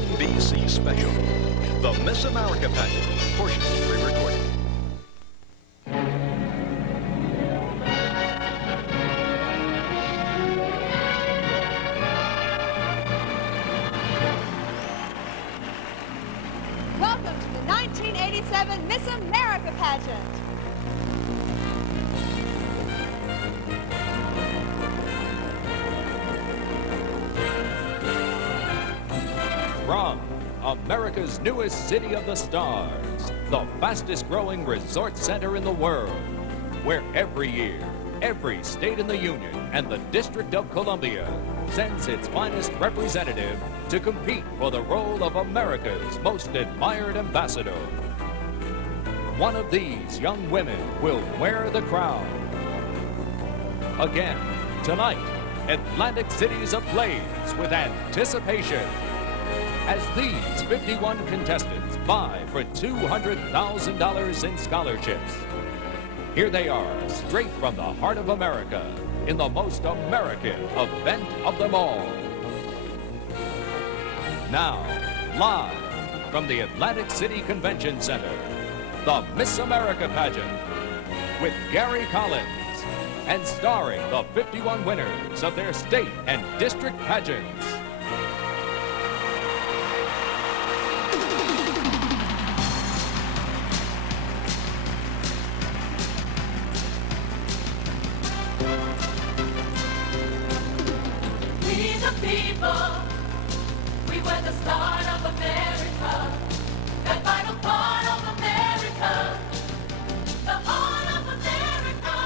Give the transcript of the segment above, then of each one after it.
NBC special, the Miss America Pageant, portions pre-recorded. Welcome to the 1987 Miss America Pageant. From America's newest city of the stars, the fastest growing resort center in the world, where every year, every state in the Union and the District of Columbia sends its finest representative to compete for the role of America's most admired ambassador. One of these young women will wear the crown. Again, tonight, Atlantic City's ablaze with anticipation as these 51 contestants vie for $200,000 in scholarships. Here they are, straight from the heart of America, in the most American event of them all. Now, live from the Atlantic City Convention Center, the Miss America Pageant, with Gary Collins, and starring the 51 winners of their state and district pageants. People, we were the start of America, that vital part of America, the heart of America.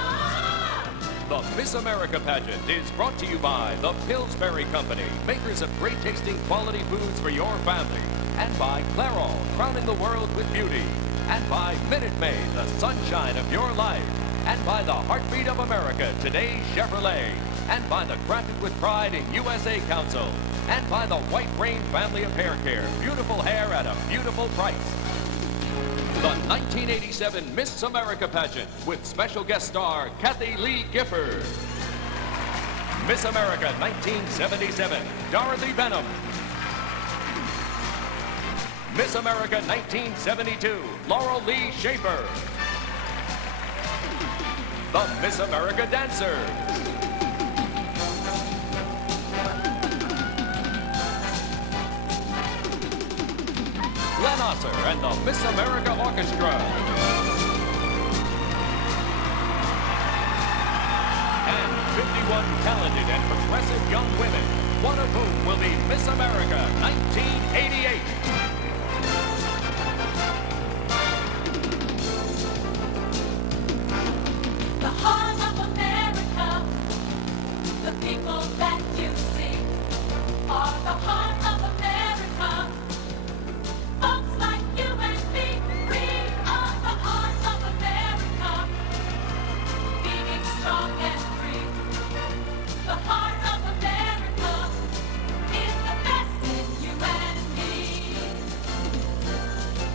The Miss America Pageant is brought to you by the Pillsbury Company, makers of great tasting quality foods for your family, and by Clairol, crowning the world with beauty, and by Minute Maid, the sunshine of your life, and by the heartbeat of America, today's Chevrolet, and by the Crafted with Pride in USA Council, and by the White Rain family of hair care. Beautiful hair at a beautiful price. The 1987 Miss America Pageant with special guest star Kathy Lee Gifford. Miss America 1977, Dorothy Benham. Miss America 1972, Laurel Lee Schaefer. The Miss America Dancer. Glenn Osser and the Miss America Orchestra. And 51 talented and progressive young women, one of whom will be Miss America 1988. The heart of America, the people that you see are the heart of America. Folks like you and me, we are the heart of America, being strong and free. The heart of America is the best in you and me.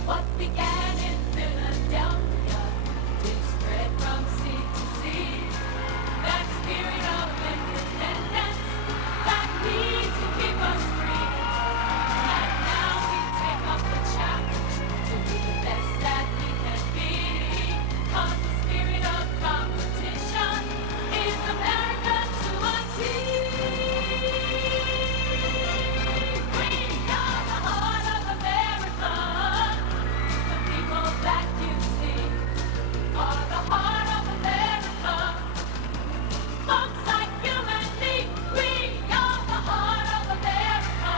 What began in Philadelphia did spread from sea to sea. That spirit of independence that needs to keep us free. And now we take up the challenge to be the best that we can be. 'Cause the spirit of competition is America to a T. We are the heart of America. The people that you see are the heart of America. Folks like you and me, we are the heart of America.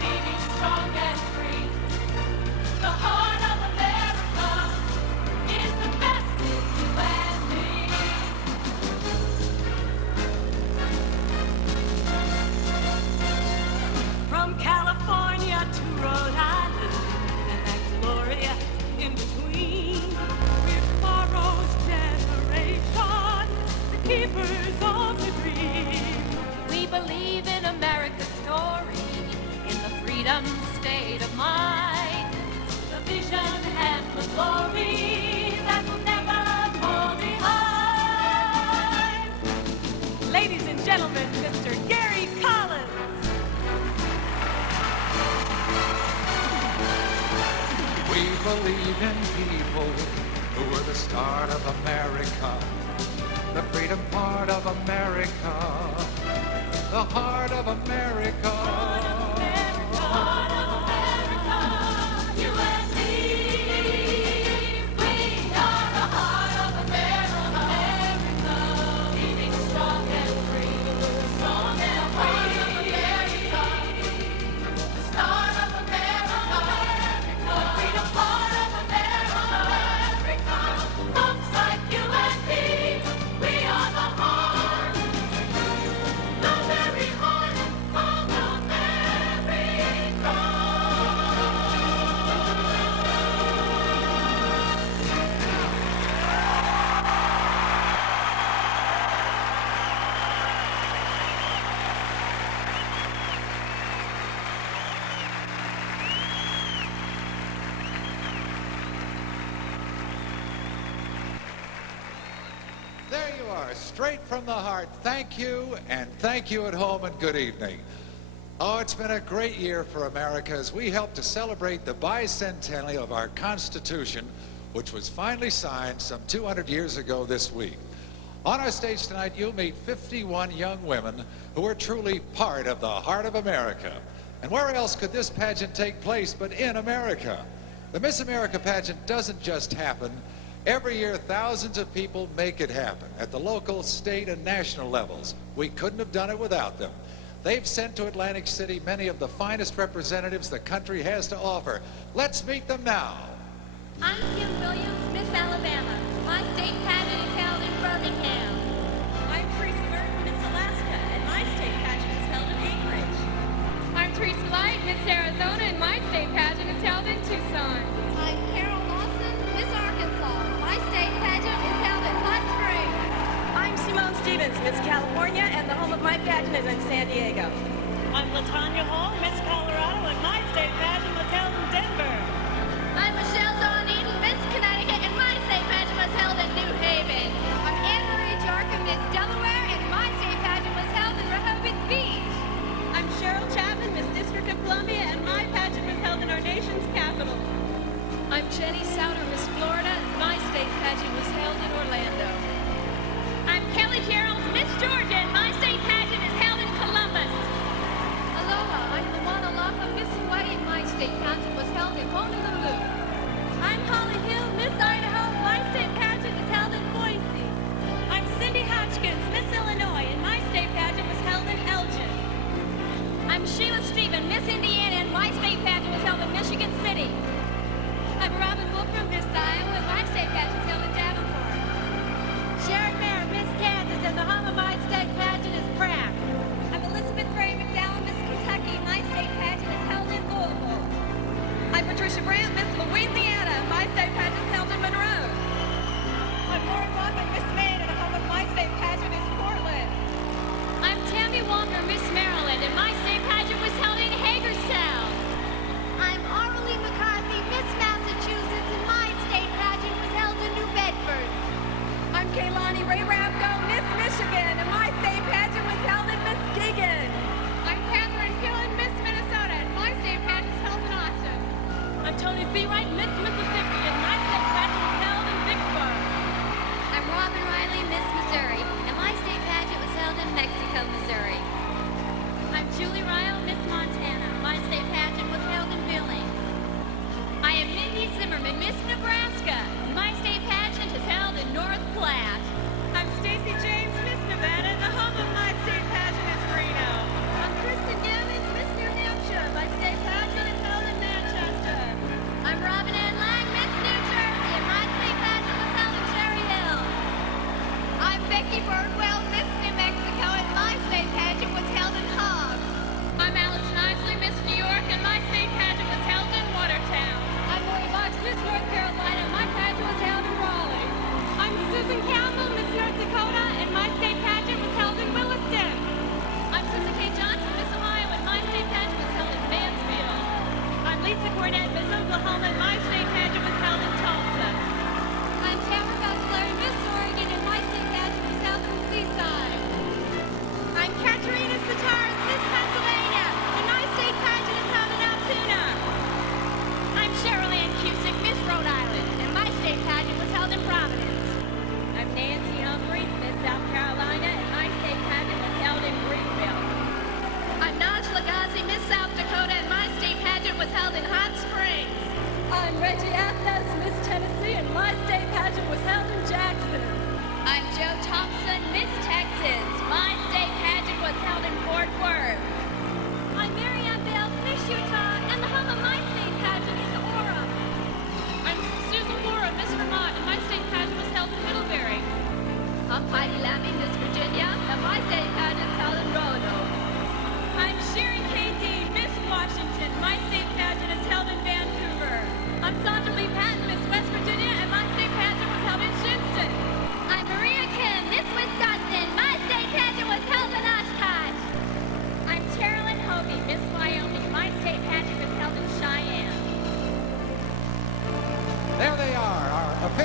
Being strong and free. The heart of America is the best in you and me. From California to Rhode Island and that glorious in between, we're tomorrow's generation, the keepers of the dream. We believe in America's story, in the freedom state of mind, the vision and the glory that will never fall behind. Ladies and gentlemen, Mr. Gary Collins. believe in people who were the start of America, the freedom part of America, the heart of America. Heart of America, you and me. We are the heart of America, beating strong and free, strong and free. America, the start of America, the freedom part of America. Folks like you and me, we are the heart, the very heart of America. There you are, straight from the heart. Thank you, and thank you at home, and good evening. Oh, it's been a great year for America as we help to celebrate the bicentennial of our Constitution, which was finally signed some 200 years ago this week. On our stage tonight, you'll meet 51 young women who are truly part of the heart of America. And where else could this pageant take place but in America? The Miss America pageant doesn't just happen. Every year, thousands of people make it happen at the local, state, and national levels. We couldn't have done it without them. They've sent to Atlantic City many of the finest representatives the country has to offer. Let's meet them now. I'm Kim Williams, Miss Alabama. My state pageant is held in Birmingham. I'm Teresa Burton, Miss Alaska, and my state pageant is held in Anchorage. I'm Teresa Light, Miss Arizona, and my state pageant is held in Tucson. I'm Carol Lawson, Miss Arkansas. My state pageant is held in Hot Springs. I'm Simone Stevens, Miss California, and the home of my pageant is in San Diego. I'm Latanya Hall, Miss Colorado, and my state pageant was held in Denver. I'm Michelle Dawn Eaton, Miss Connecticut, and my state pageant was held in New Haven. I'm Anne Marie Jarkin, Miss Delaware, and my state pageant was held in Rehoboth Beach. I'm Cheryl Chapman, Miss District of Columbia, and my pageant was held in our nation's capital. I'm Jenny Souter, Miss Florida, and my state pageant was held in Orlando. I'm Kelly Gerald, Miss Georgia, and my state pageant is held in Columbus. Aloha, I'm Lamont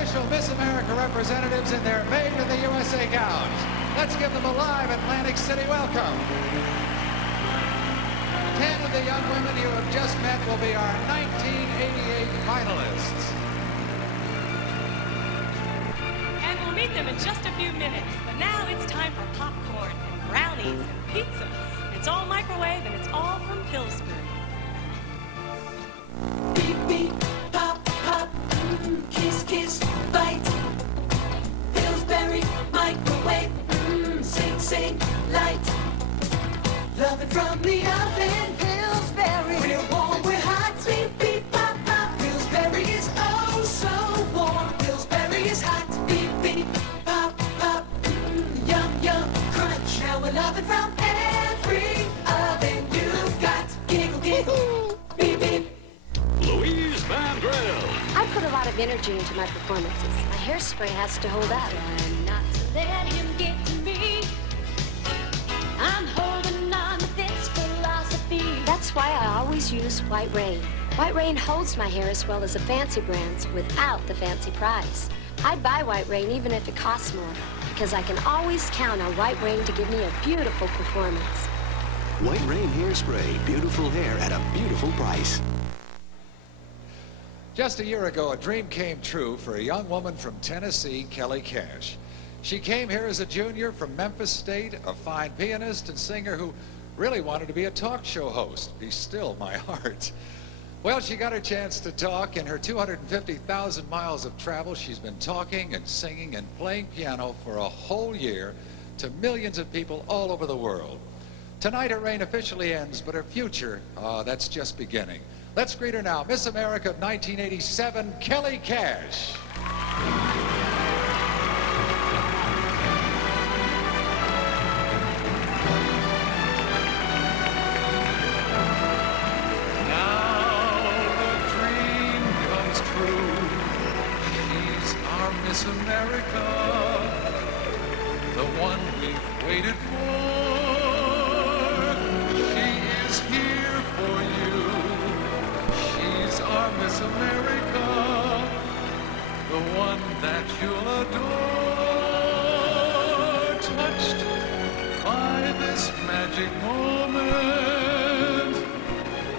official Miss America representatives in their Made in the USA gowns. Let's give them a live Atlantic City welcome. 10 of the young women you have just met will be our 1988 finalists. And we'll meet them in just a few minutes. But now it's time for popcorn and brownies and pizza. It's all microwave and it's all from Pillsbury. Beep, beep, pop, pop, kiss, kiss, bite. Pillsbury, microwave, sing, sing, light. Love it from the oven, Pillsbury. We're warm, we're hot, beep, beep, pop, pop. Pillsbury is oh so warm. Pillsbury is hot, beep, beep, pop, pop, yum, yum, crunch. Now we love it from every oven you've got. Giggle, giggle, beep, beep. Louise Van Drill. I put a lot of energy into my performances. My hairspray has to hold up. Try not to let him get to me. I'm holding on to this philosophy. That's why I always use White Rain. White Rain holds my hair as well as the fancy brands without the fancy price. I'd buy White Rain even if it costs more, because I can always count on White Rain to give me a beautiful performance. White Rain Hairspray. Beautiful hair at a beautiful price. Just a year ago, a dream came true for a young woman from Tennessee, Kelly Cash. She came here as a junior from Memphis State, a fine pianist and singer who really wanted to be a talk show host. Be still, my heart. Well, she got her chance to talk. In her 250,000 miles of travel, she's been talking and singing and playing piano for a whole year to millions of people all over the world. Tonight, her reign officially ends, but her future, that's just beginning. Let's greet her now, Miss America of 1987, Kelly Cash. Miss America, the one we've waited for. She is here for you. She's our Miss America, the one that you'll adore. Touched by this magic moment,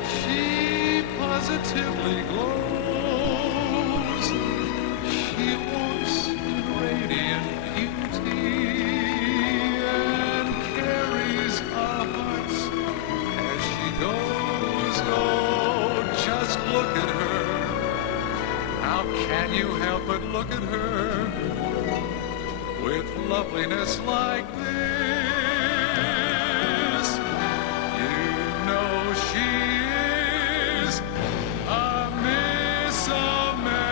she positively glows. She walks in radiant beauty and carries our hearts as she goes. Oh, just look at her. How can you help but look at her with loveliness like this? You know she is a Miss America.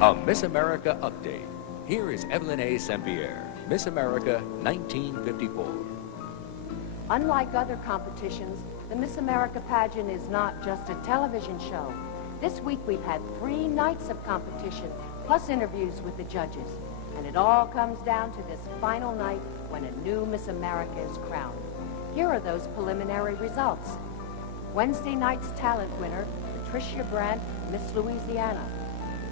A Miss America update. Here is Evelyn A. Saint-Pierre, Miss America 1954. Unlike other competitions, the Miss America pageant is not just a television show. This week we've had 3 nights of competition, plus interviews with the judges. And it all comes down to this final night when a new Miss America is crowned. Here are those preliminary results. Wednesday night's talent winner, Patricia Brandt, Miss Louisiana.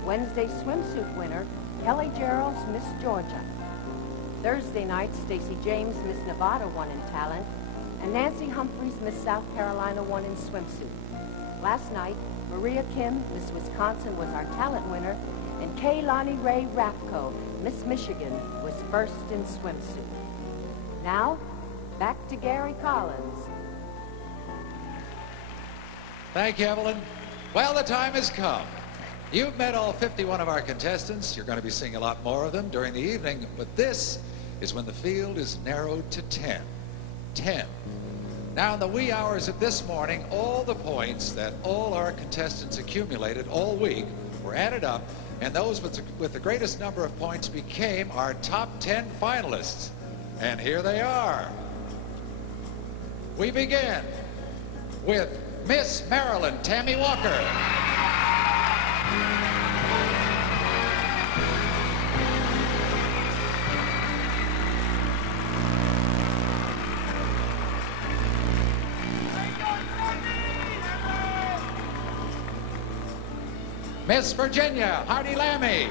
Wednesday swimsuit winner, Kelly Gerald's Miss Georgia. Thursday night, Stacey James, Miss Nevada won in talent, and Nancy Humphreys, Miss South Carolina won in swimsuit. Last night, Maria Kim, Miss Wisconsin, was our talent winner, and Kaylani Ray Rapko, Miss Michigan, was first in swimsuit. Now, back to Gary Collins. Thank you, Evelyn. Well, the time has come. You've met all 51 of our contestants. You're going to be seeing a lot more of them during the evening, but this is when the field is narrowed to 10. 10. Now, in the wee hours of this morning, all the points that all our contestants accumulated all week were added up, and those with the greatest number of points became our top 10 finalists. And here they are. We begin with Miss Maryland, Tammy Walker. Miss Virginia Hardy Lammy.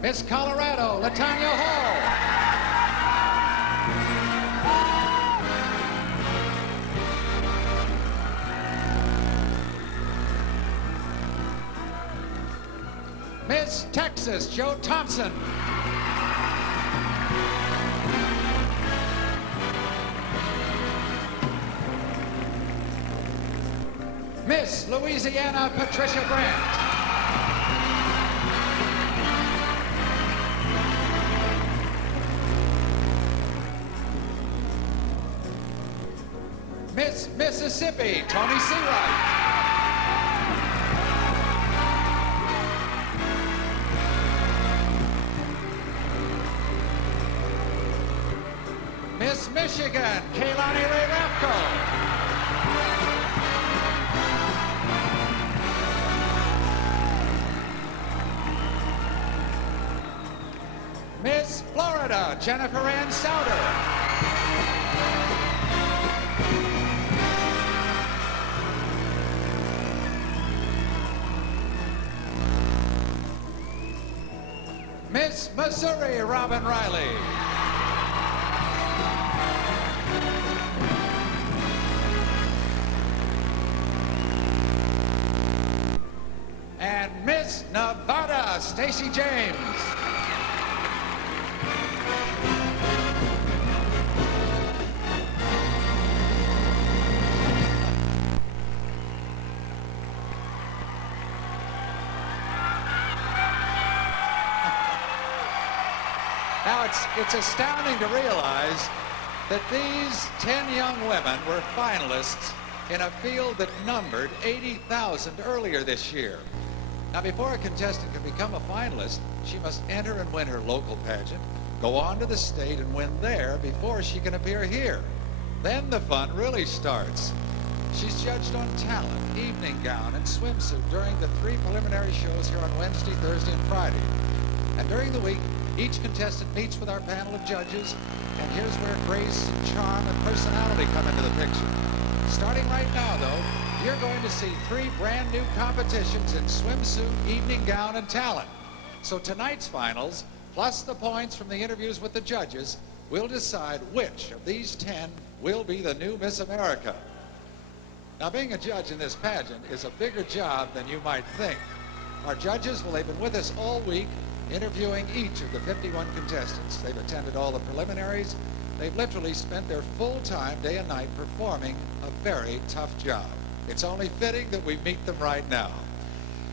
Miss Colorado Latanya Hall. Miss Texas Joe Thompson. Miss Louisiana Patricia Brandt. Miss Mississippi Tony Seawright. Miss Michigan Kaylani Ray Rapko. Miss Florida, Jennifer Ann Souter. Miss Missouri, Robin Riley. And Miss Nevada, Stacy James. Now, it's astounding to realize that these 10 young women were finalists in a field that numbered 80,000 earlier this year. Now, before a contestant can become a finalist, she must enter and win her local pageant, go on to the state and win there before she can appear here. Then the fun really starts. She's judged on talent, evening gown, and swimsuit during the 3 preliminary shows here on Wednesday, Thursday, and Friday. And during the week, each contestant meets with our panel of judges, and here's where grace, charm, and personality come into the picture. Starting right now, though, you're going to see 3 brand new competitions in swimsuit, evening gown, and talent. So tonight's finals, plus the points from the interviews with the judges, will decide which of these 10 will be the new Miss America. Now, being a judge in this pageant is a bigger job than you might think. Our judges, well, they've been with us all week, interviewing each of the 51 contestants. They've attended all the preliminaries. They've literally spent their full time, day and night, performing a very tough job. It's only fitting that we meet them right now.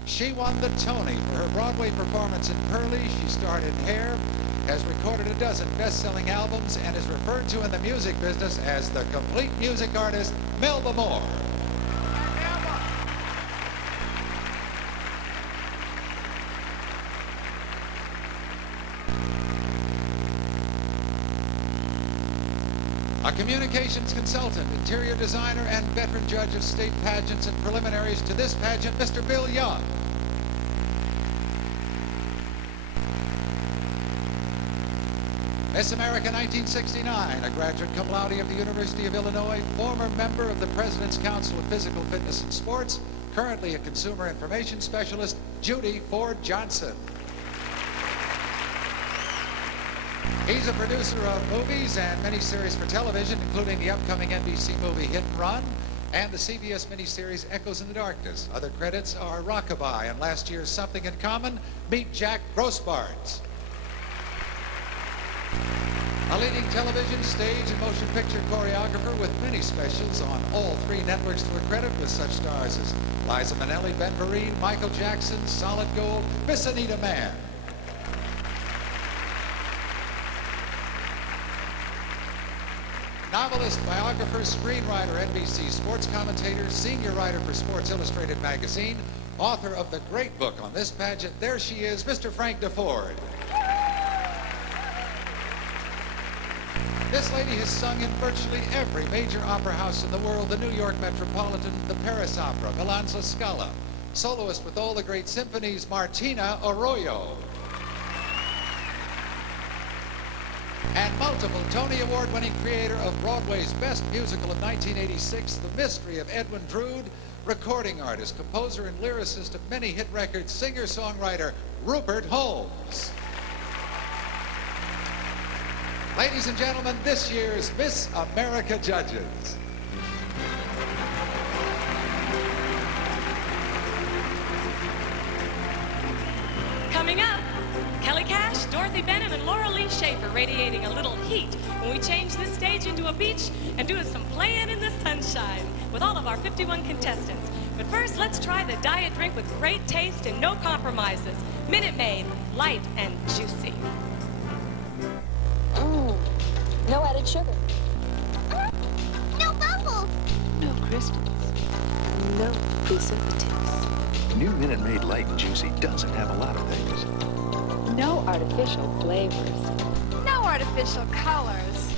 She won the Tony for her Broadway performance in Pearly. She starred in Hair, has recorded a dozen best-selling albums, and is referred to in the music business as the complete music artist, Melba Moore. A communications consultant, interior designer, and veteran judge of state pageants and preliminaries to this pageant, Mr. Bill Young. Miss America 1969, a graduate cum laude of the University of Illinois, former member of the President's Council of Physical Fitness and Sports, currently a consumer information specialist, Judy Ford Johnson. He's a producer of movies and miniseries for television, including the upcoming NBC movie Hit and Run and the CBS miniseries Echoes in the Darkness. Other credits are Rockabye and last year's Something in Common. Meet Jack Grossbards. A leading television, stage, and motion picture choreographer with many specials on all 3 networks to her credit, with such stars as Liza Minnelli, Ben Vereen, Michael Jackson, Solid Gold, Miss Anita Mann. Novelist, biographer, screenwriter, NBC sports commentator, senior writer for Sports Illustrated magazine, author of the great book on this pageant, there she is, Mr. Frank DeFord. This lady has sung in virtually every major opera house in the world, the New York Metropolitan, the Paris Opera, Milan's La Scala. Soloist with all the great symphonies, Martina Arroyo. and multiple Tony Award-winning creator of Broadway's best musical of 1986, The Mystery of Edwin Drood, recording artist, composer, and lyricist of many hit records, singer-songwriter Rupert Holmes. Ladies and gentlemen, this year's Miss America judges. Coming up, Kelly Cash, Dorothy Benham, and Laura Lee Schaefer radiating a little heat when we change this stage into a beach and doing some playing in the sunshine with all of our 51 contestants. But first, let's try the diet drink with great taste and no compromises. Minute Maid, light and juicy. No added sugar. No bubbles. No crystals. No preservatives. New Minute Maid Light and Juicy doesn't have a lot of things. No artificial flavors. No artificial colors.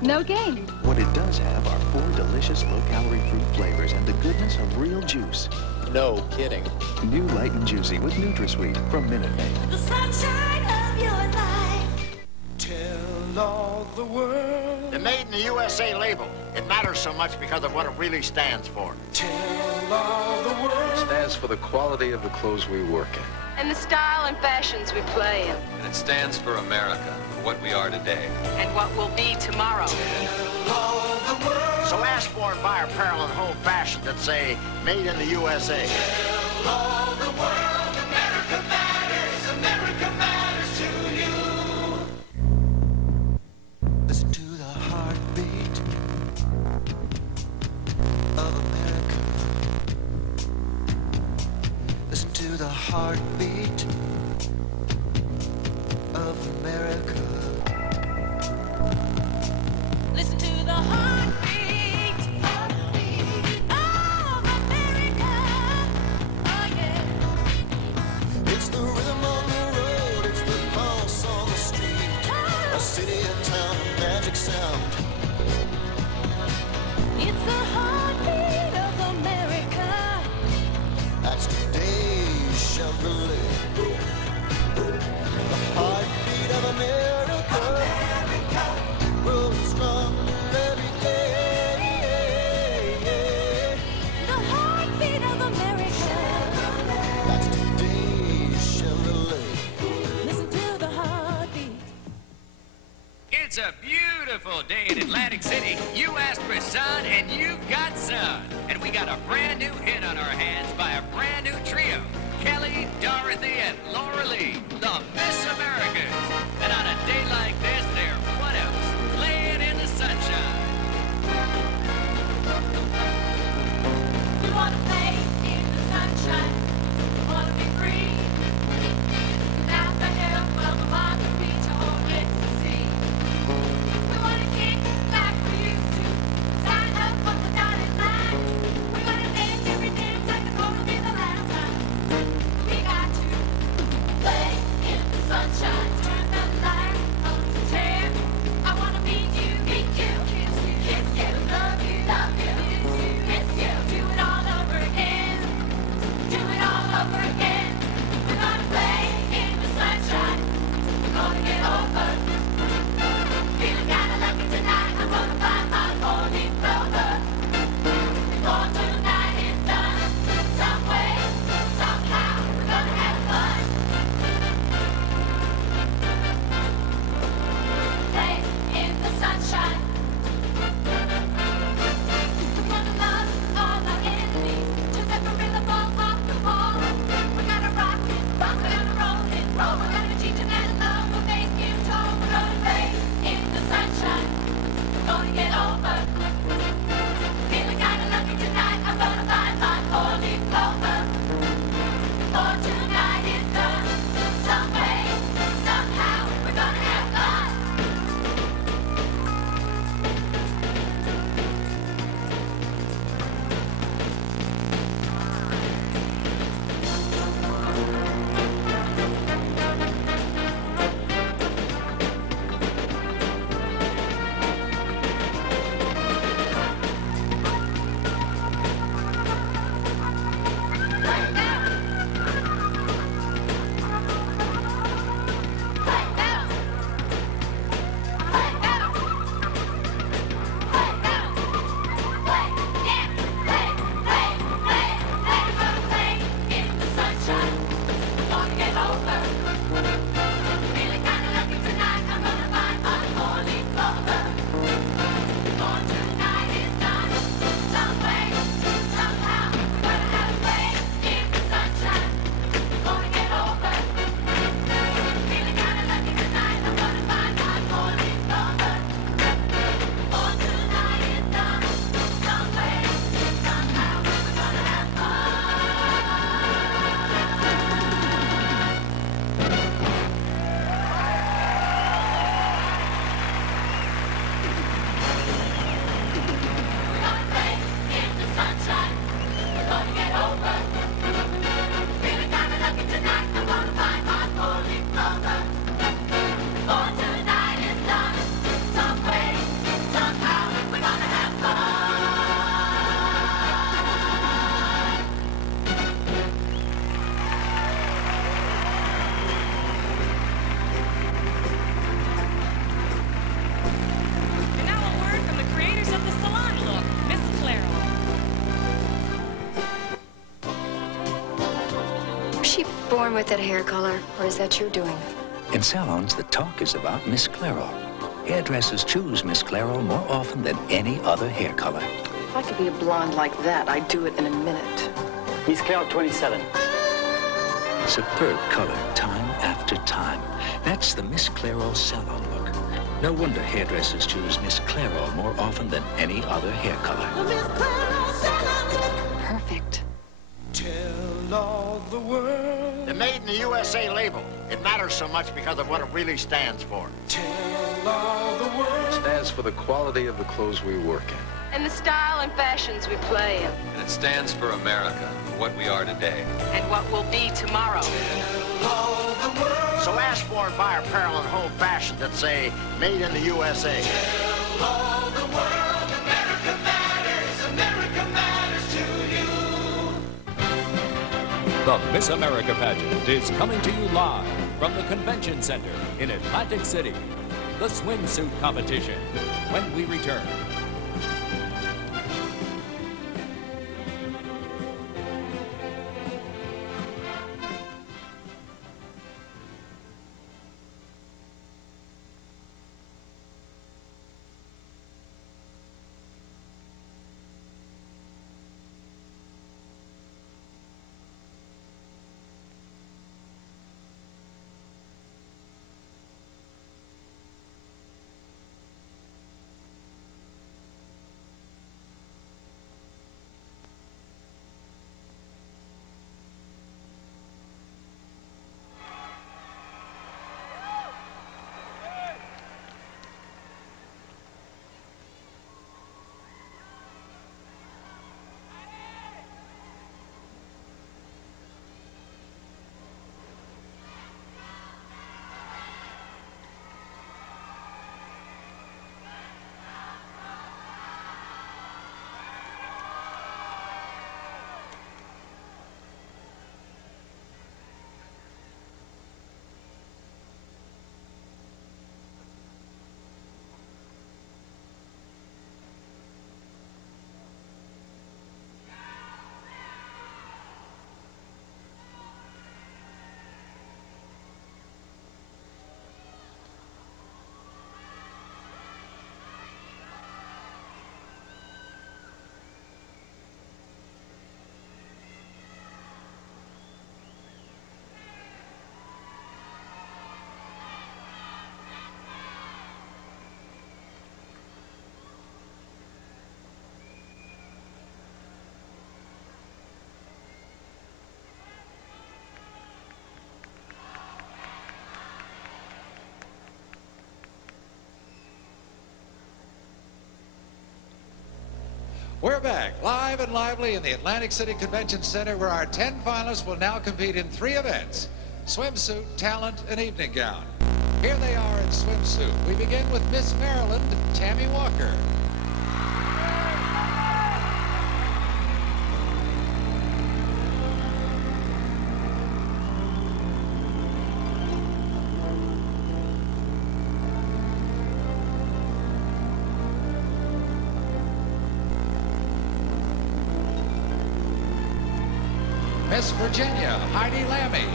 No game. What it does have are 4 delicious low-calorie fruit flavors and the goodness of real juice. No kidding. New Light and Juicy with NutraSweet from Minute Maid. The sunshine of your life. Tell all the world. The Made in the USA label. It matters so much because of what it really stands for. Tell all the world. It stands for the quality of the clothes we work in. And the style and fashions we play in. And it stands for America, for what we are today. And what will be tomorrow. Tell all the world. So ask for and buy apparel and home fashion that say, Made in the USA. Tell all the world. America matters. America matters to you. Listen to the heartbeat of America. Listen to the heartbeat of America. Listen to the heartbeat of America. Oh yeah. It's the rhythm on the road, it's the pulse on the street. A city, a town, a magic sound. It's the heartbeat of America. That's today's Chevrolet. The heartbeat of America. Growing stronger every day. The heartbeat of America. That's today's Chevrolet. Listen to the heartbeat. It's a beautiful day in Atlantic City. You asked for sun, and you got sun. And we got a brand new hit on our hands by a brand new trio. Kelly, Dorothy, and Laura Lee, the Miss Americas. And on a day like this, they're what else? Playing in the sunshine. We wanna play in the sunshine. We wanna be free. Without the help of a margarita or ecstasy. We wanna kick back for you to sign up for the dotted line. We're gonna dance every dance like it's gonna be the last time. We got to play in the sunshine. Turn the lights up to 10. I wanna meet you, kiss you, love you, miss you. Do it all over again. Do it all over again. We're gonna play in the sunshine. We're gonna get over. Feeling kinda lucky tonight. I'm gonna find my four-leaf clover. Before tonight is done. Some way, somehow, we're gonna have fun. Play in the sunshine. We're gonna love all our enemies. Just like a rhythm ball off the wall. We're gonna rock it, we're gonna roll it, roll. We're gonna teach them that love will make you tall. We're gonna play in the sunshine. We're gonna get over. Feeling kinda lucky tonight. I'm gonna find my four-leaf clover. Before tonight is done. Some way, somehow, we're gonna have fun. born with that hair color, or is that your doing? In salons, the talk is about Miss Claro. Hairdressers choose Miss Claro more often than any other hair color. If I could be a blonde like that, I'd do it in a minute. Miss Claro 27. Superb color, time after time. That's the Miss Claro salon look. No wonder hairdressers choose Miss Claro more often than any other hair color. Perfect. Tell all the world. The Made in the USA label. It matters so much because of what it really stands for. Tell all the world. It stands for the quality of the clothes we work in. And the style and fashions we play in. And it stands for America, for what we are today. And what will be tomorrow. All the world. So ask for and buy apparel and home fashion that say, Made in the USA. Tell all the world. America matters. America matters to you. The Miss America pageant is coming to you live from the Convention Center in Atlantic City. The swimsuit competition, when we return. We're back, live and lively in the Atlantic City Convention Center, where our 10 finalists will now compete in 3 events: swimsuit, talent, and evening gown. Here they are in swimsuit. We begin with Miss Maryland, Tammy Walker. Miss Virginia, Heidi Lammy.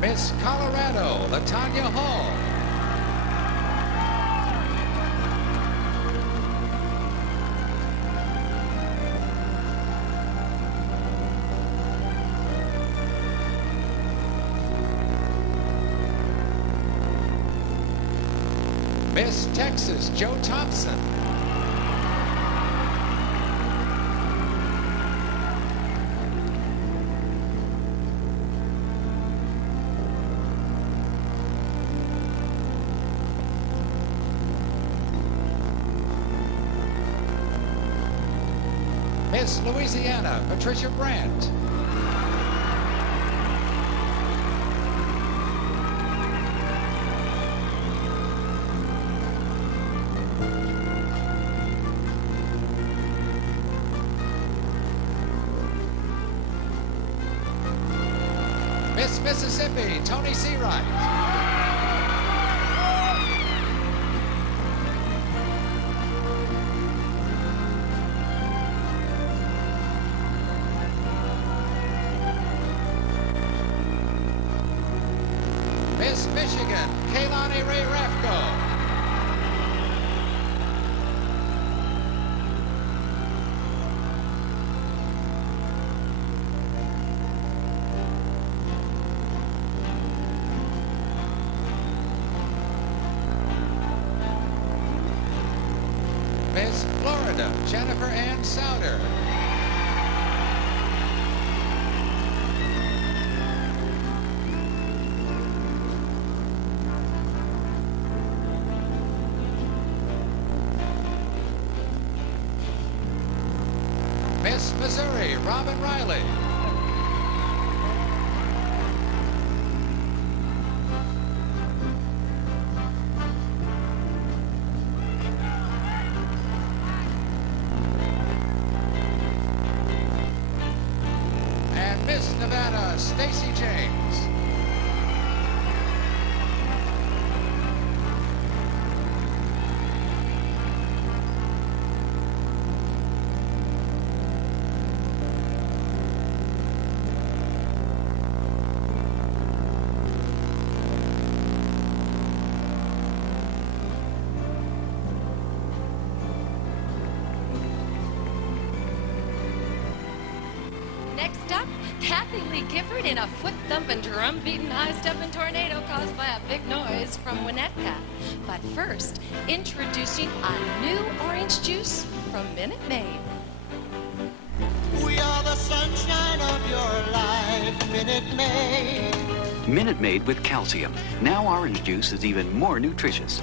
Miss Colorado, LaTanya Hall. Miss Texas, Joe Thompson. Miss Louisiana, Patricia Brandt. Miss Mississippi, Tony Seawright. Miss Michigan, Kaylani Ray Refko. Miss Florida, Jennifer Ann Souder. Miss Missouri, Robin Riley. And Miss Nevada, Stacy James. Next up, Kathy Lee Gifford in a foot-thumping, drum-beating, high-stepping tornado caused by a big noise from Winnetka. But first, introducing a new orange juice from Minute Maid. We are the sunshine of your life, Minute Maid. Minute Maid with calcium. Now orange juice is even more nutritious.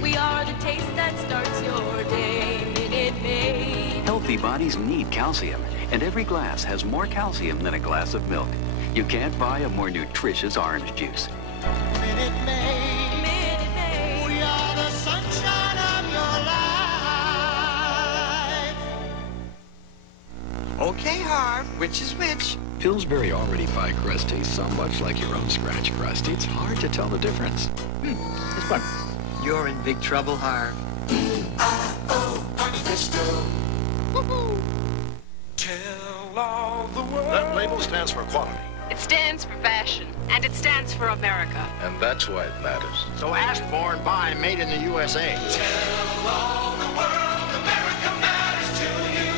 We are the taste that starts your day, Minute Maid. Healthy bodies need calcium, and every glass has more calcium than a glass of milk. You can't buy a more nutritious orange juice. Minute Maid. Minute Maid. We are the sunshine of your life. Okay, Harv, which is which? Pillsbury already pie crust tastes so much like your own scratch crust, it's hard to tell the difference. This one. You're in big trouble, Harv. Tell all the world. That label stands for quality. It stands for fashion, and it stands for America. And that's why it matters. So ask for and buy made in the USA. Tell all the world America matters to you.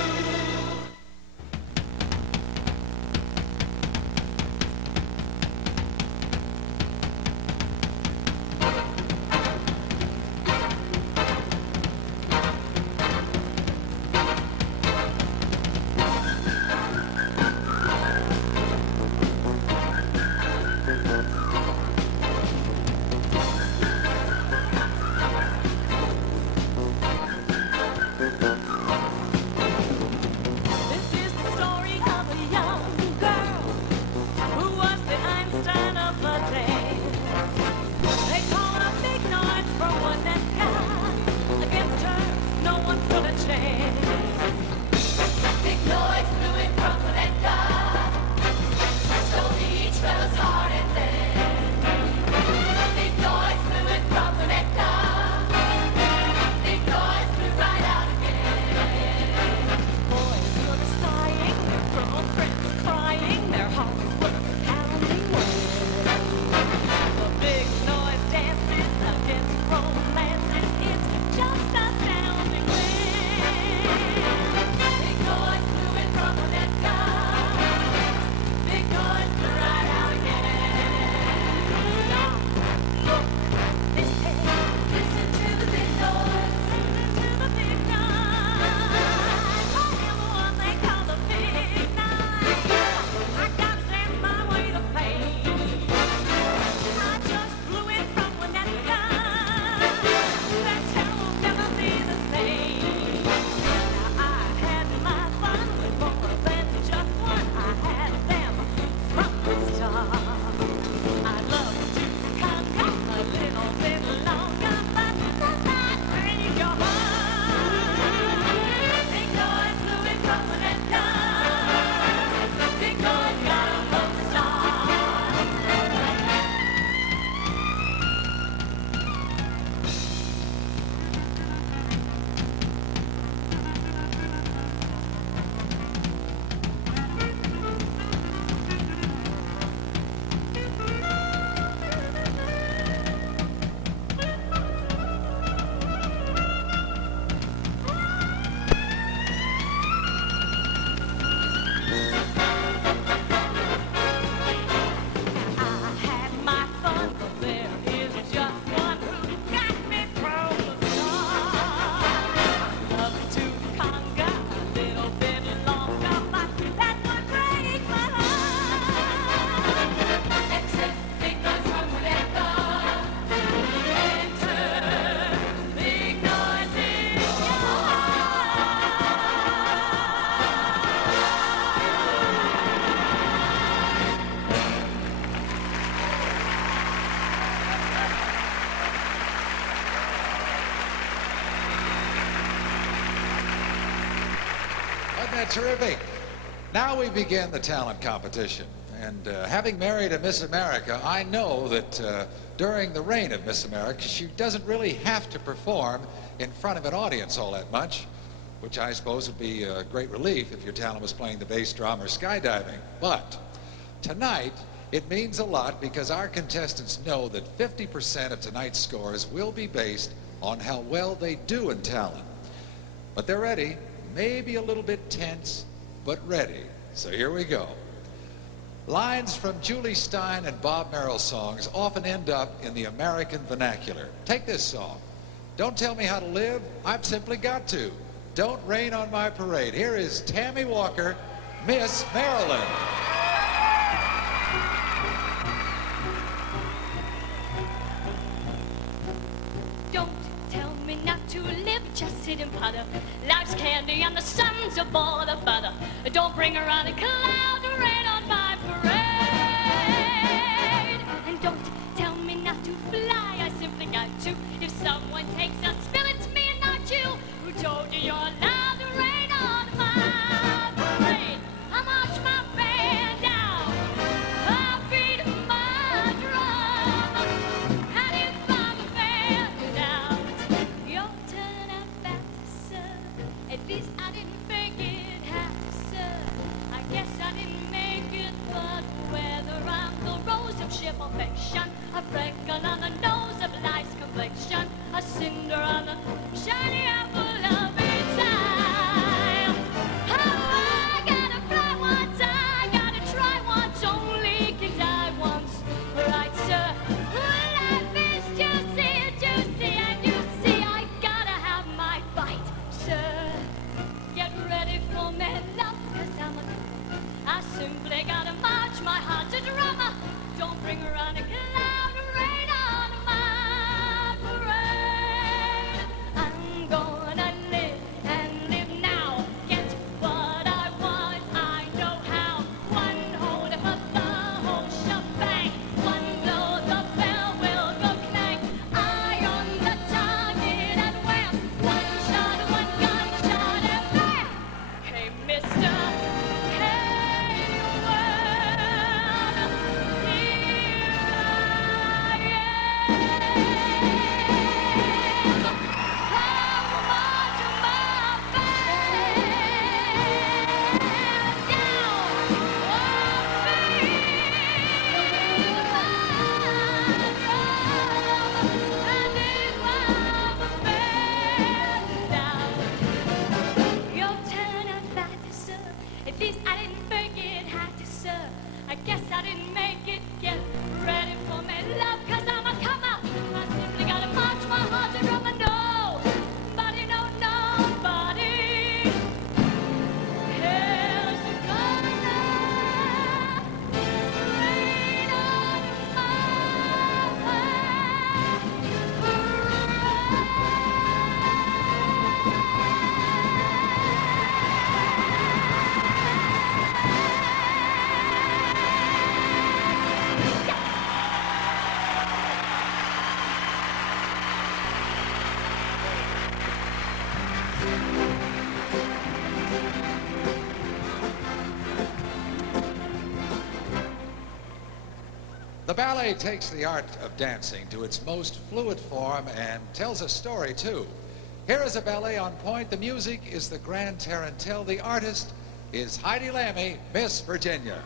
Terrific. Now we begin the talent competition. And having married a Miss America, I know that during the reign of Miss America, she doesn't really have to perform in front of an audience all that much, which I suppose would be a great relief if your talent was playing the bass drum or skydiving. But tonight, it means a lot because our contestants know that 50% of tonight's scores will be based on how well they do in talent. But they're ready, maybe a little bit tense, but ready. So here we go. Lines from Julie Stein and Bob Merrill songs often end up in the American vernacular. Take this song. Don't tell me how to live, I've simply got to. Don't rain on my parade. Here is Tammy Walker, Miss Maryland. Don't tell me not to live, just sit and putter. Life's candy and the sun's a ball of butter. Don't bring around a cloud of rain on my parade. And don't tell me not to fly, I simply got to. If someone takes a spill, it's me and not you. Who told you you're allowed to rain on my parade? I march my band down, I beat my drum. And if I'm a fan down, your turn out back to serve. At least I didn't make it have to serve. I guess I didn't make it, but whether I'm the rose of sheer perfection, a freckle on the nose of life's complexion, a cinder on the shiny apple of its eye. Oh, I gotta fly once, I gotta try once, only can die once, right, sir? Life is juicy, juicy, and you see I gotta have my bite, sir. Get ready for me, love, 'cause I simply gotta march my heart's a drummer. Don't bring around a cloud of rain on my parade. I'm gonna live and live now. Get what I want, I know how. One hold of the whole shebang. One blow, the bell will go clang. Eye on the target and wham. One shot, one gunshot and bam. Hey, mister, hey, world, your turn out back to serve. At least I didn't make it had to serve. I guess I didn't make it. Get ready for me, love, 'cause I'm a comer. I simply gotta march my heart to drum and nobody, no, nobody cares gonna rain on my The ballet takes the art of dancing to its most fluid form and tells a story, too. Here is a ballet on point. The music is the Grand Tarantelle. The artist is Heidi Lammy, Miss Virginia.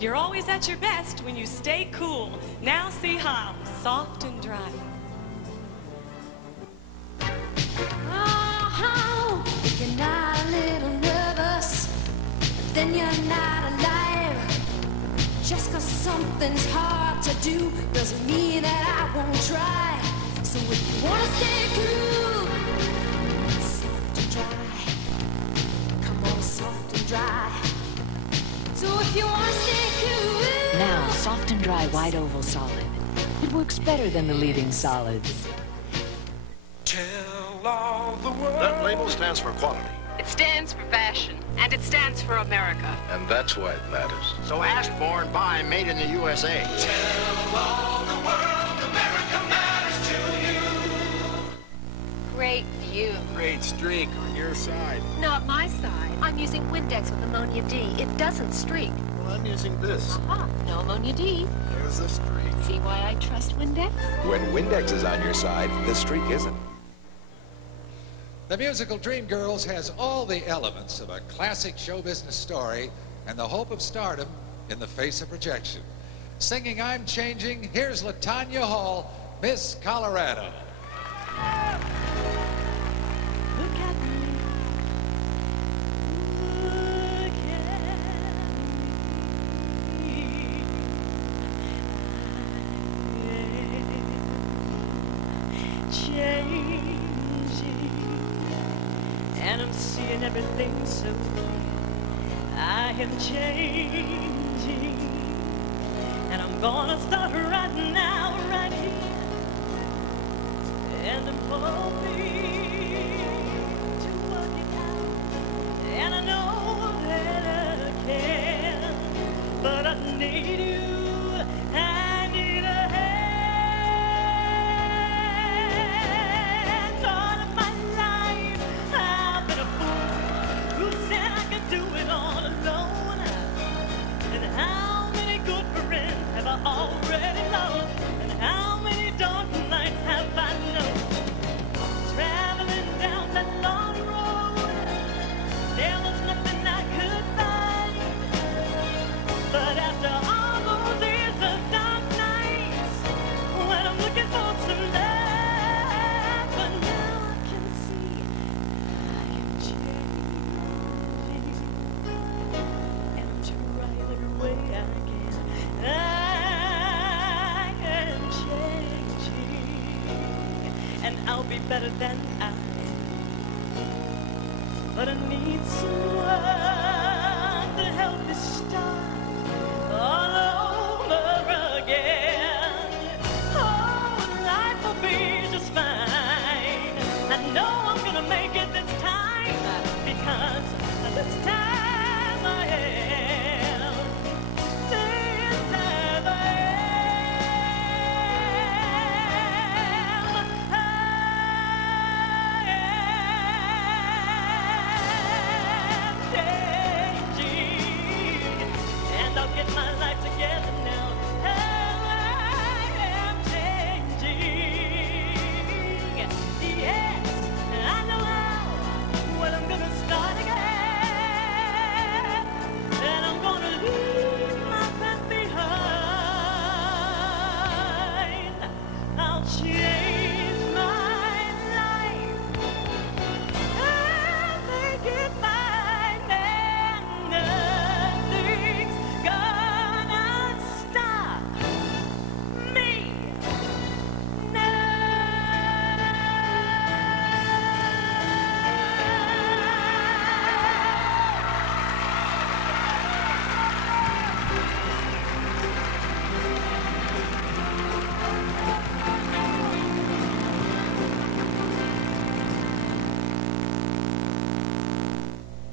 You're always at your best when you stay cool. Now see how soft and dry. Oh, if you're not a little nervous, then you're not alive. Just 'cause something's hard to do doesn't mean that I won't try. So if you wanna stay cool, soft and dry. Come on, soft and dry. So if you wanna stay cool. Now, soft and dry white oval solid. It works better than the leading solids. Tell all the world. That label stands for quality. It stands for fashion, and it stands for America. And that's why it matters. So ask for and buy Made in the USA. Tell all the world America matters to you. Great view. Great streak on your side. Not my side. I'm using Windex with ammonia D. It doesn't streak. Well, I'm using this. Aha, no ammonia D. There's the streak. See why I trust Windex? When Windex is on your side, the streak isn't. The musical Dreamgirls has all the elements of a classic show business story and the hope of stardom in the face of rejection. Singing I'm Changing, here's LaTanya Hall, Miss Colorado. Look at me. Look at me. Changing. And I'm seeing everything so clear. I am changing. And I'm gonna start right now, right here. And I'm hoping to work it out. And I know that I can. But I need you. I need a hand. All of my life I've been a fool who said I could do it all alone. And how many good friends have I already lost? And how many dark nights have I known? Traveling down that long road, there was nothing I could find. But after all those years of dark nights, when I'm looking for some love, but now I can see I am changing, and I'm trying every way I can. I am changing, and I'll be better than I am. But I need someone to help me start all over again. Oh, life will be just fine. I know I'm gonna make it this time, because this time I am. This time I am changing, and I'll get my life together now. I am changing. Yes, I know how. Well, I'm gonna start again, and I'm gonna leave my past behind. I'll change my life and make it mine, and nothing's gonna stop me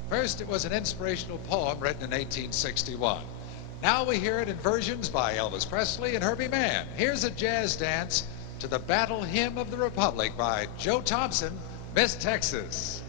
First, it was an inspirational poem written in 1861. Now we hear it in versions by Elvis Presley and Herbie Mann. Here's a jazz dance to the Battle Hymn of the Republic by Joe Thompson, Miss Texas.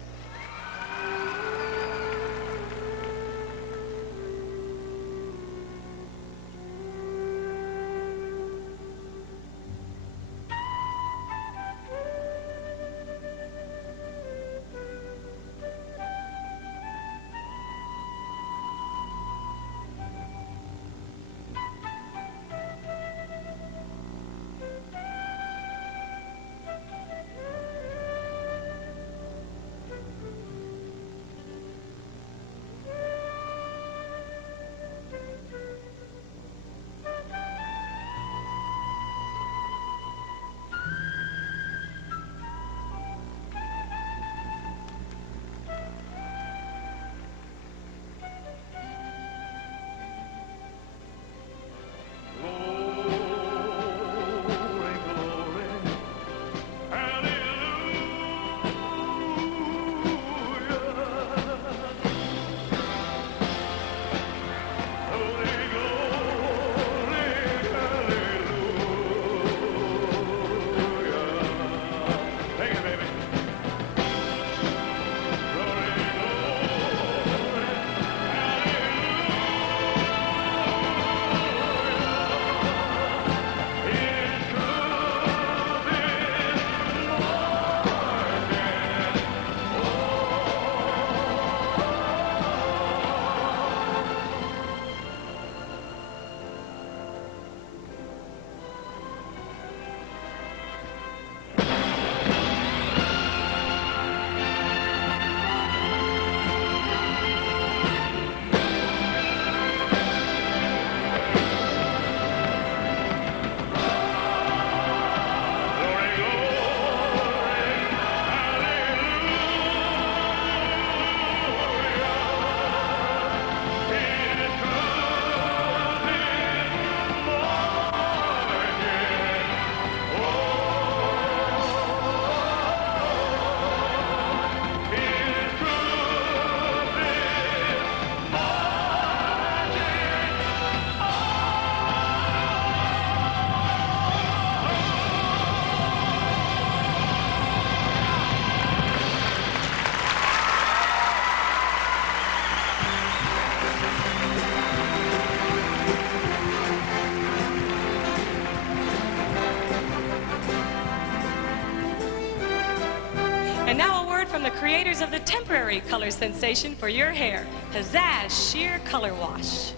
creators of the temporary color sensation for your hair, Pizzazz Sheer Color Wash.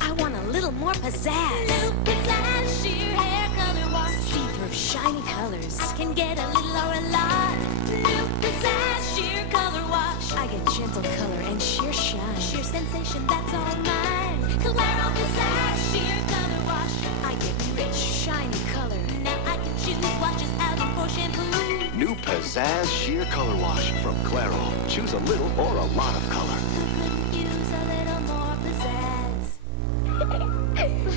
I want a little more pizzazz. New Pizzazz Sheer Hair Color Wash. See-through shiny colors. I can get a little or a lot. New Pizzazz Sheer Color Wash. I get gentle color and sheer shine. Sheer sensation, that's all mine. Claro Pizzazz Sheer Color Wash. I get rich, shiny color. Now I can choose washes out and for shampoo. New Pizzazz Sheer Color Wash from Clairol. Choose a little or a lot of color. Couldn't use a little more pizzazz.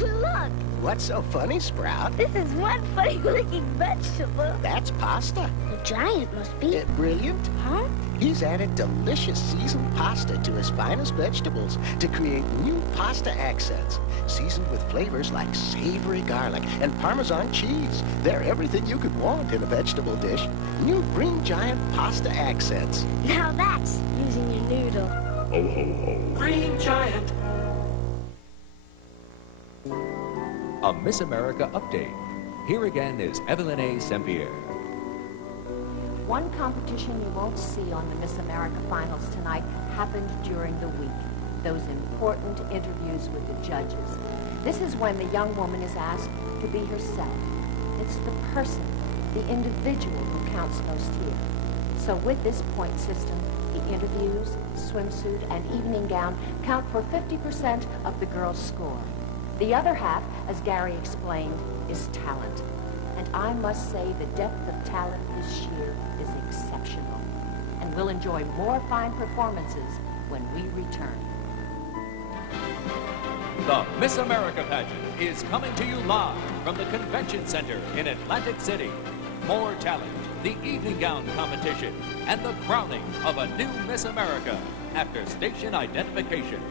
Look, What's so funny, Sprout? this is one funny-looking vegetable. That's pasta. The giant must be. Brilliant. Huh? He's added delicious seasoned pasta to his finest vegetables to create new pasta accents, seasoned with flavors like savory garlic and Parmesan cheese. They're everything you could want in a vegetable dish. New Green Giant pasta accents. Now that's using your noodle. Ho, ho, ho. Green Giant. A Miss America update. Here again is Evelyn A. Sempier. One competition you won't see on the Miss America finals tonight happened during the week. Those important interviews with the judges. This is when the young woman is asked to be herself. It's the person, the individual who counts most here. So with this point system, the interviews, swimsuit, and evening gown count for 50% of the girl's score. The other half, as Gary explained, is talent. And I must say the depth of talent this year is exceptional. And we'll enjoy more fine performances when we return. The Miss America pageant is coming to you live from the Convention Center in Atlantic City. More talent, the evening gown competition, and the crowning of a new Miss America after station identification.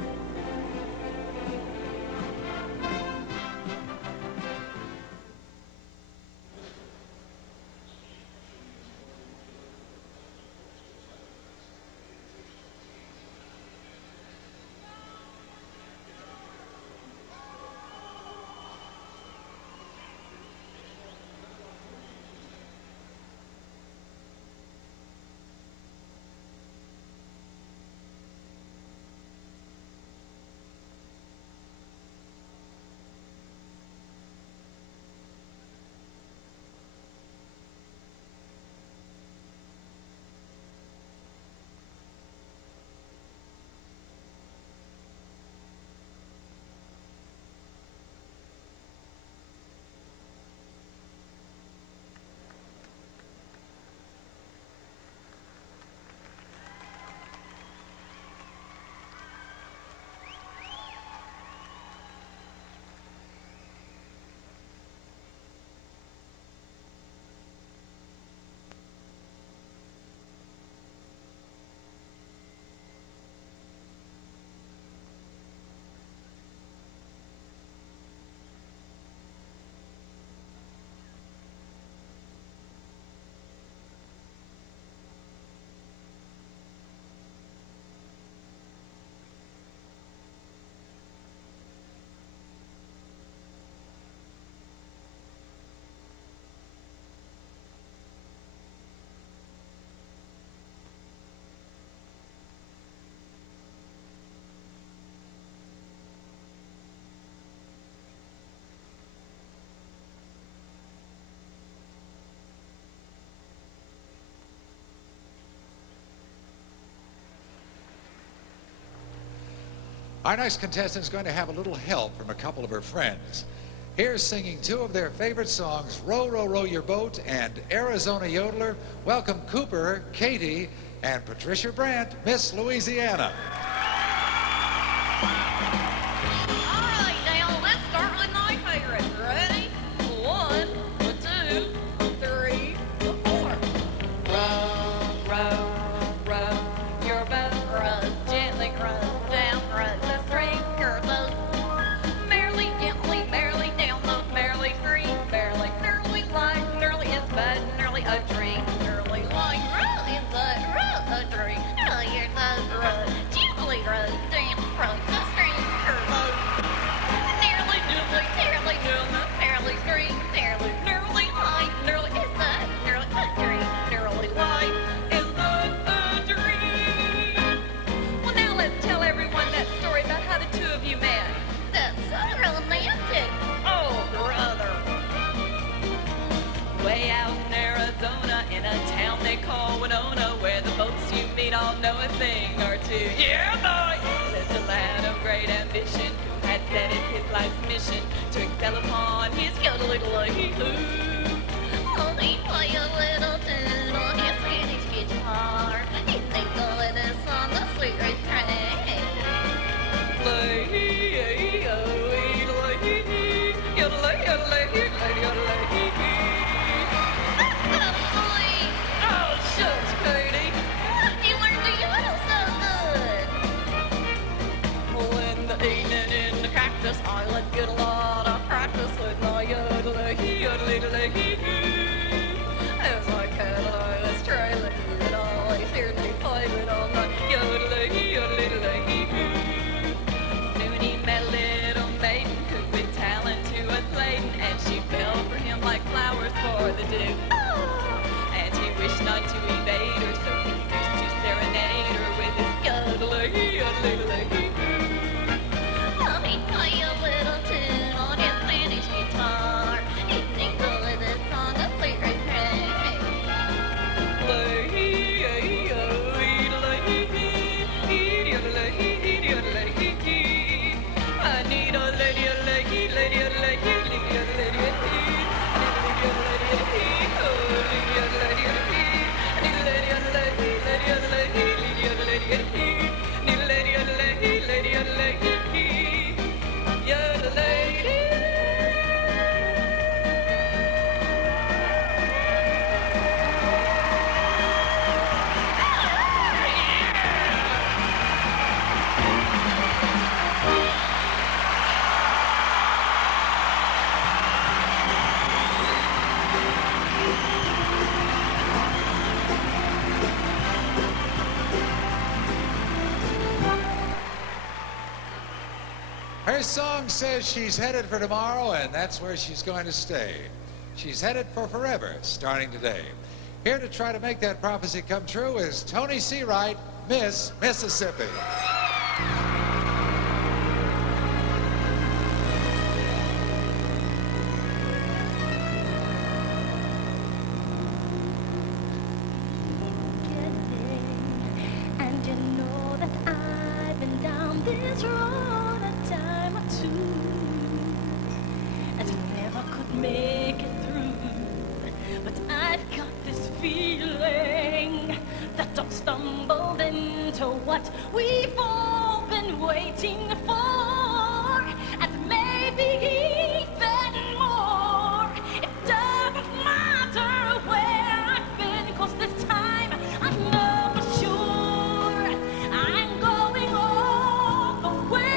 Our next contestant is going to have a little help from a couple of her friends. Here's singing two of their favorite songs, Row, Row, Row Your Boat and Arizona Yodeler. Welcome Cooper, Katie, and Patricia Brandt, Miss Louisiana. All right, now let's start with my favorite. Ready? 1, 2, 3, 4. Row, row, row your boat. Row gently, row down, row the stream. Your boat merrily, gently, merrily down the merrily stream. Merrily, merrily light, merrily is bad, merrily a dream. Merrily light, row inside, row a dream. Row your boat, row gently. a thing or two. Yeah, boy, there's a lad of great ambition who had set it his life's mission to excel upon his yodeling-hoo. Oh, they play a little tune on his Swedish guitar. He thinks all of this on the sweet refrain. Oh, shucks, Katie. You learned to yodel so good. Well, in the evening in the cactus, I would get a lot of practice with my yodeling-hoo. As my cat I was trailing, and always heard me playing on my yodeling-hoo. Soon he met a little maiden who with talent to a laden, and she fell for him like flowers for the dew. And he wished not to evade her, so he used to serenade her with his yodeling-hoo. Oh, he play a little tune on his Spanish guitar. He thinks all of this on the sweet refrain. I need a Her song says she's headed for tomorrow, and that's where she's going to stay. She's headed for forever, starting today. Here to try to make that prophecy come true is Tony Seawright, Miss Mississippi. And you know that I've been down this road a time or two, and never could make it through. But I've got this feeling that I've stumbled into what we've all been waiting for, and maybe even more. It doesn't matter where I've been, 'cause this time I know for sure I'm going all the way.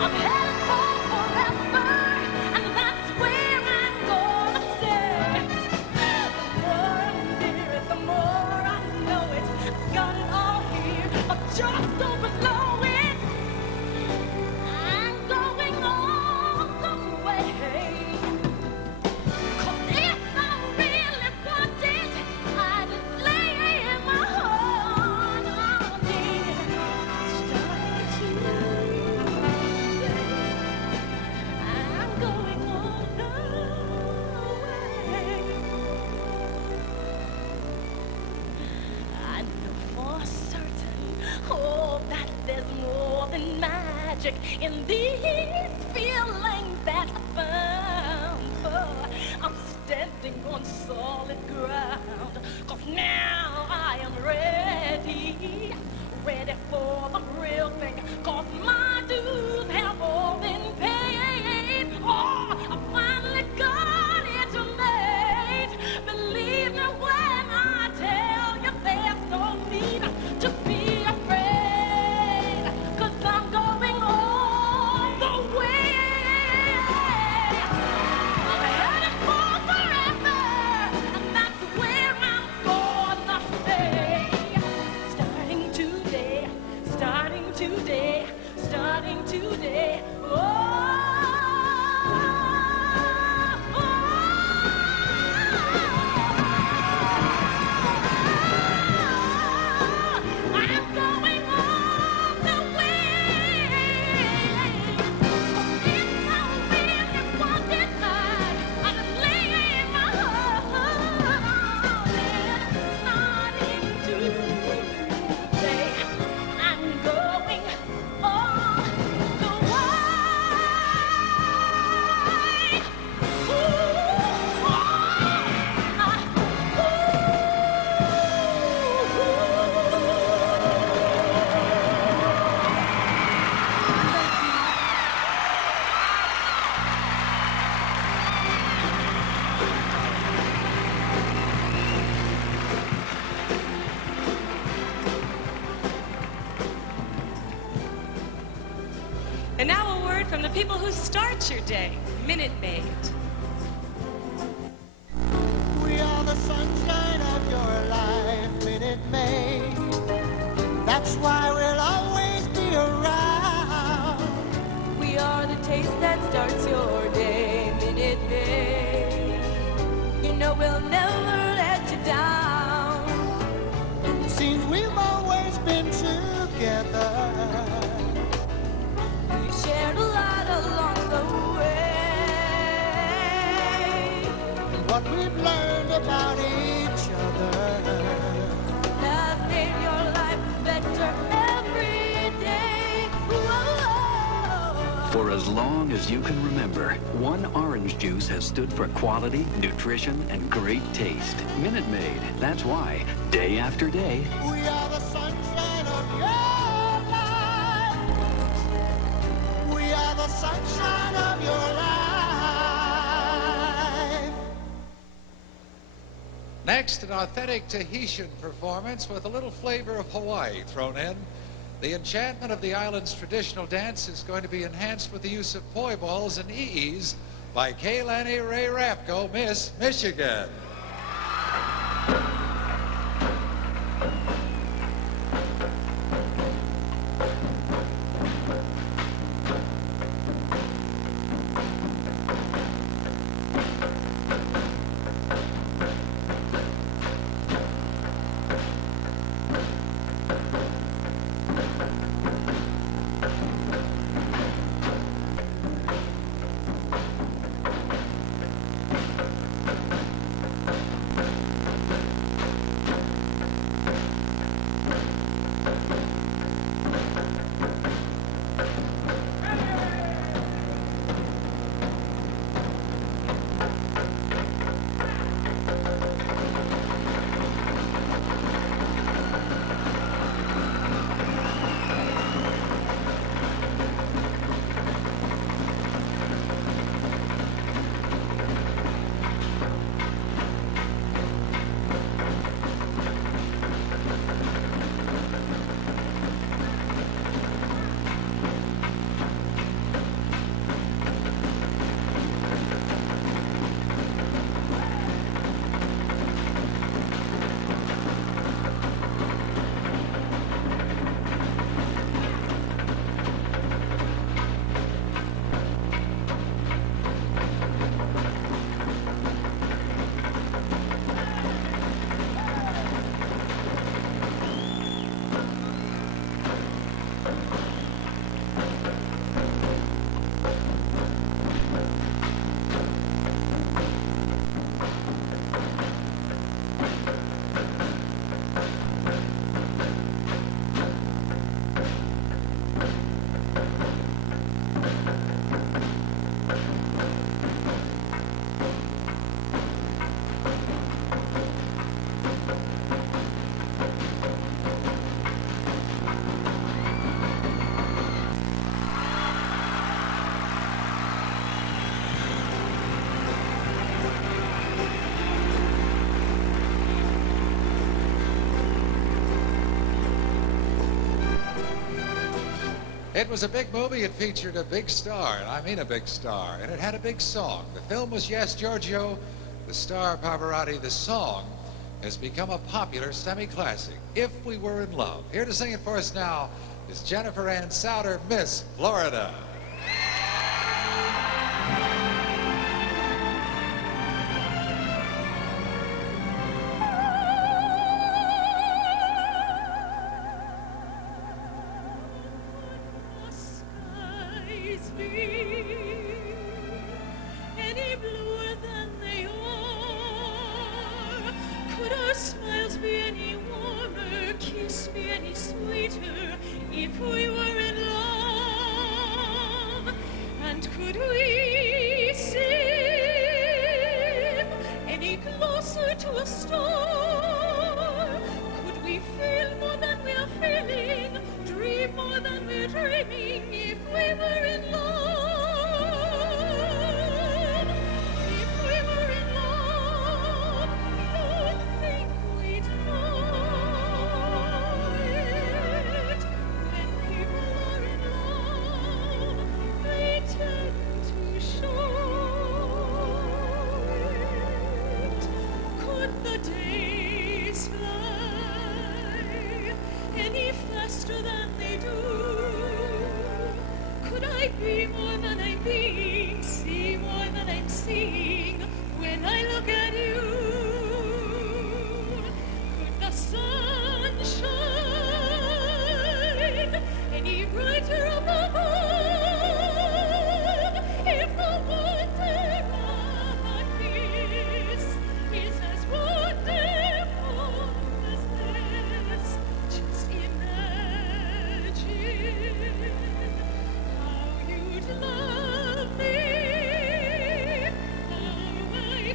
I'm headed for forever, and that's where I'm gonna stay. The more I'm near it, the more I know it. I've got it all here, but just overflow it. I'm going all the way. 'Cause if I really want it, I'd lay my heart on it. Starting today, I'm going all the way. I know for certain, oh, that there's more than magic in these feelings that I found. Oh, I'm standing on solid ground, 'cause now I am ready, ready for the real thing, 'cause my dues have all been paid. Oh, I finally got it made. Believe me when I tell you there's no need to be afraid, 'cause I'm going all the way. I'm headed for forever, and that's where I'm gonna stay. Starting today, starting today, starting today. I'm going all the way. If I really wanted I'd lay my heart on it. Starting today. And now a word from the people who start your day, Minute Maid. We are the sunshine of your life, Minute Maid. That's why we'll always be around. We are the taste that starts your day, Minute Maid. You know we'll never let you down. It seems we've always been together. We've shared a lot along the way. And what we've learned about each other has made your life better every day. Whoa. For as long as you can remember, one orange juice has stood for quality, nutrition, and great taste. Minute Maid. That's why, day after day, we are the sunshine of your life. We are the sunshine of your life. Next, an authentic Tahitian performance with a little flavor of Hawaii thrown in. The enchantment of the island's traditional dance is going to be enhanced with the use of poi balls and ee-ees by Kaylani Ray Rapko, Miss Michigan. It was a big movie. It featured a big star, and I mean a big star, and it had a big song. The film was Yes, Giorgio. The star, Pavarotti. The song has become a popular semi-classic, If We Were in Love. Here to sing it for us now is Jennifer Ann Souter, Miss Florida. Any bluer than they are? Could our smiles be any warmer, kiss be any sweeter, if we were in love? And could we seem any closer to a star? Could we feel more than we are feeling, dream more than we're dreaming, if we were in love? If we were in love, you'd think we'd know it. When people are in love, Could I be more than I'm being, see more than I'm seeing when I look at you? Could the sun shine any brighter above if the wonder of this is as wonderful as this? Just imagine how you'd love me, how I'd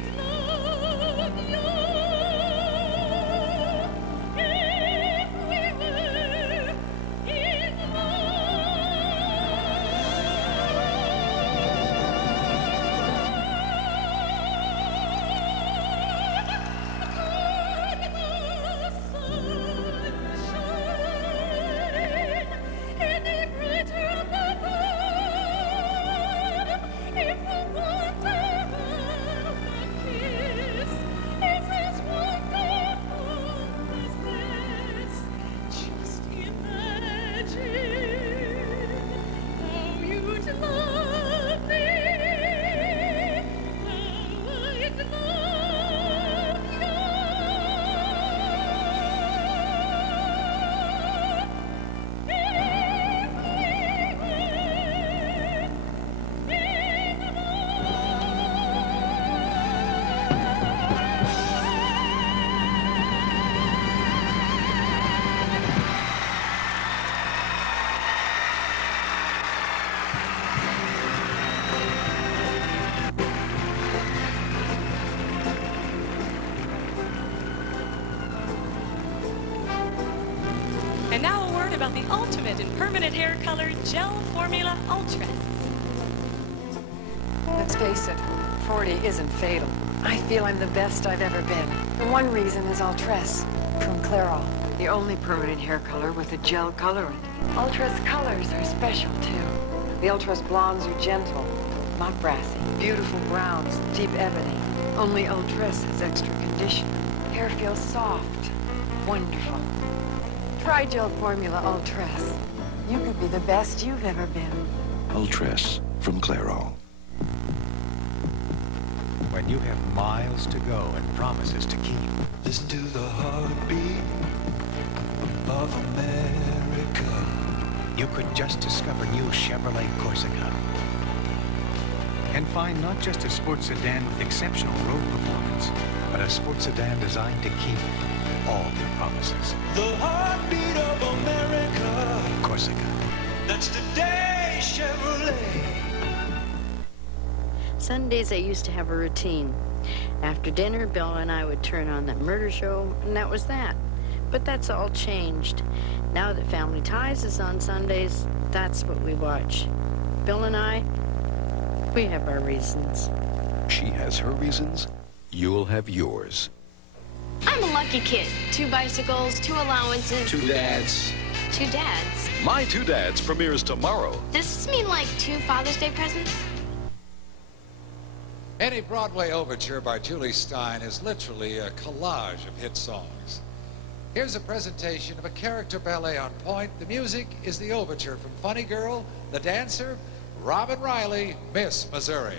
love you if we were in And now a word about the ultimate in permanent hair color gel formula Ultras. Let's face it, 40 isn't fatal. I feel I'm the best I've ever been. And one reason is Ultras from Clairol, the only permanent hair color with a gel colorant. Ultras colors are special, too. The Ultras blondes are gentle, not brassy. Beautiful browns, deep ebony. Only Ultras has extra condition. Hair feels soft, wonderful. Try gel formula Ultras. You could be the best you've ever been. Ultras from Clairol. When you have miles to go and promises to keep. Listen to the heartbeat of America. You could just discover new Chevrolet Corsica. And find not just a sports sedan with exceptional road performance, but a sports sedan designed to keep all their promises. The heartbeat of America. Corsica. That's today Chevrolet. Sundays I used to have a routine. After dinner, Bill and I would turn on that murder show, and that was that. But that's all changed. Now that Family Ties is on Sundays, that's what we watch. Bill and I, we have our reasons. She has her reasons. You'll have yours. I'm a lucky kid. 2 bicycles, 2 allowances. 2 dads. 2 dads. My 2 Dads premieres tomorrow. Does this mean like 2 Father's Day presents? Any Broadway overture by Julie Stein is literally a collage of hit songs. Here's a presentation of a character ballet on point. The music is the overture from Funny Girl, the dancer, Robin Riley, Miss Missouri.